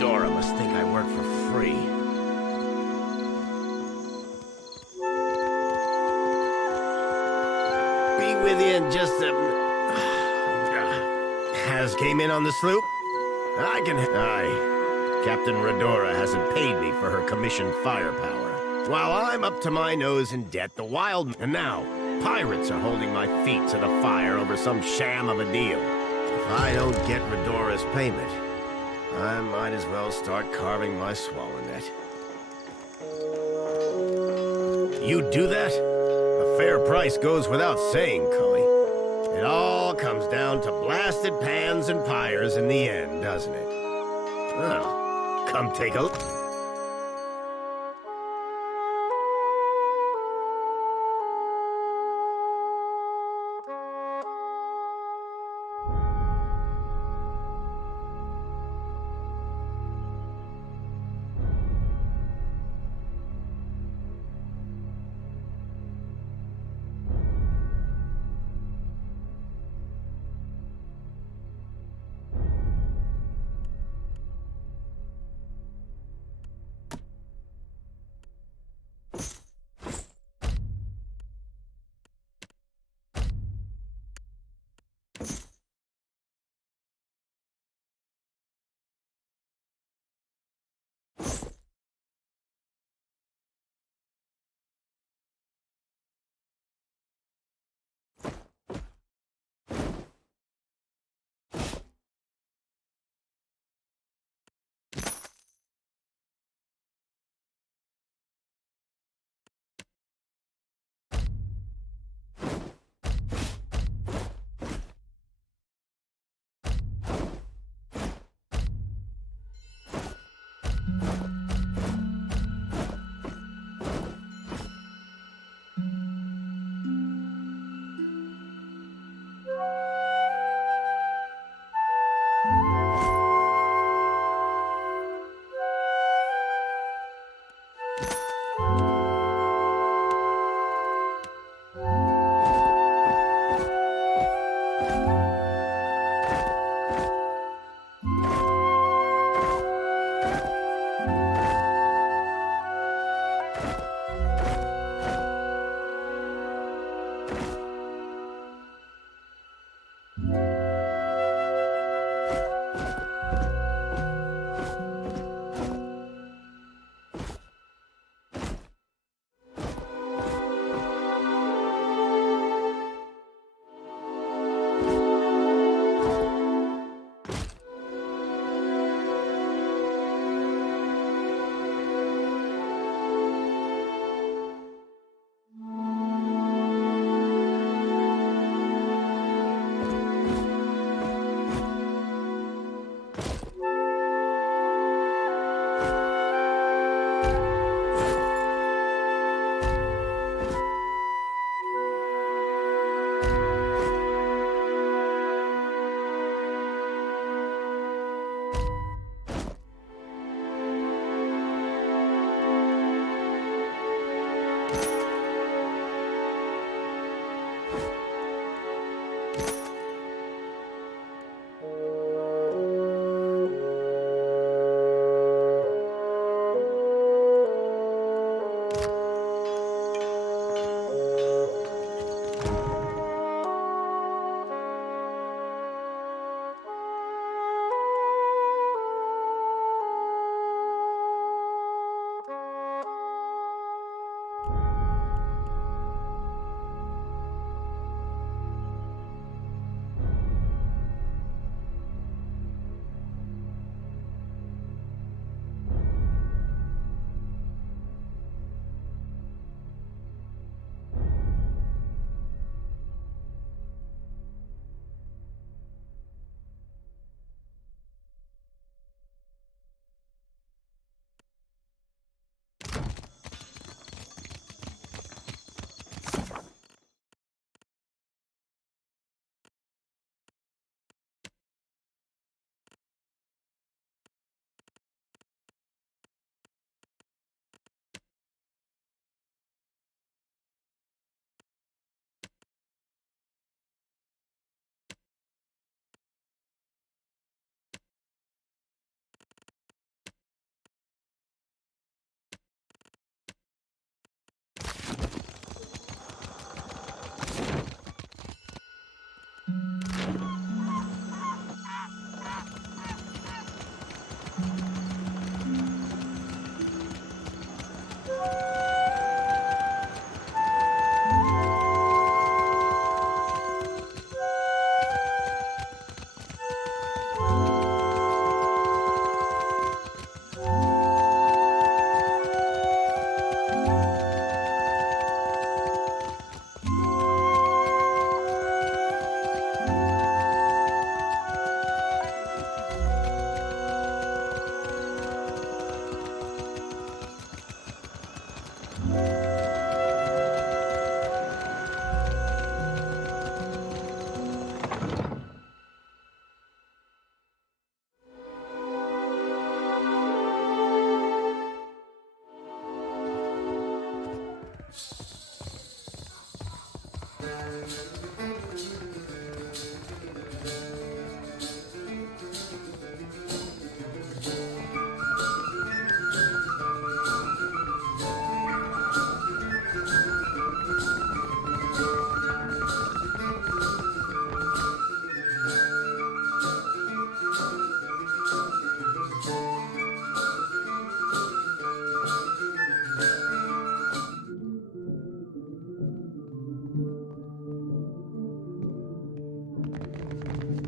Dora must think I work for free. Be with you in just a... Has came in on the sloop? Aye. Captain Redora hasn't paid me for her commissioned firepower. While I'm up to my nose in debt, the wild... And now, pirates are holding my feet to the fire over some sham of a deal. If I don't get Redora's payment, I might as well start carving my swallow net. You do that? A fair price goes without saying, Cully. It all comes down to blasted pans and pyres in the end, doesn't it? Well, come take a look.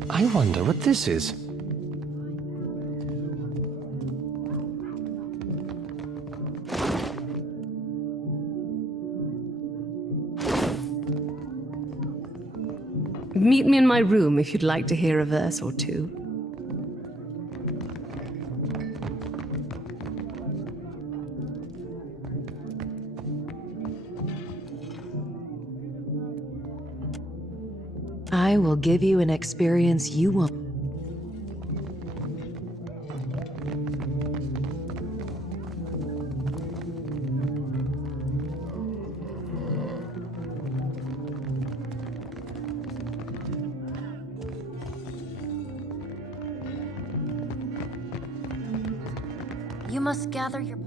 I wonder what this is. Meet me in my room if you'd like to hear a verse or two. I will give you an experience you won't. You must gather your...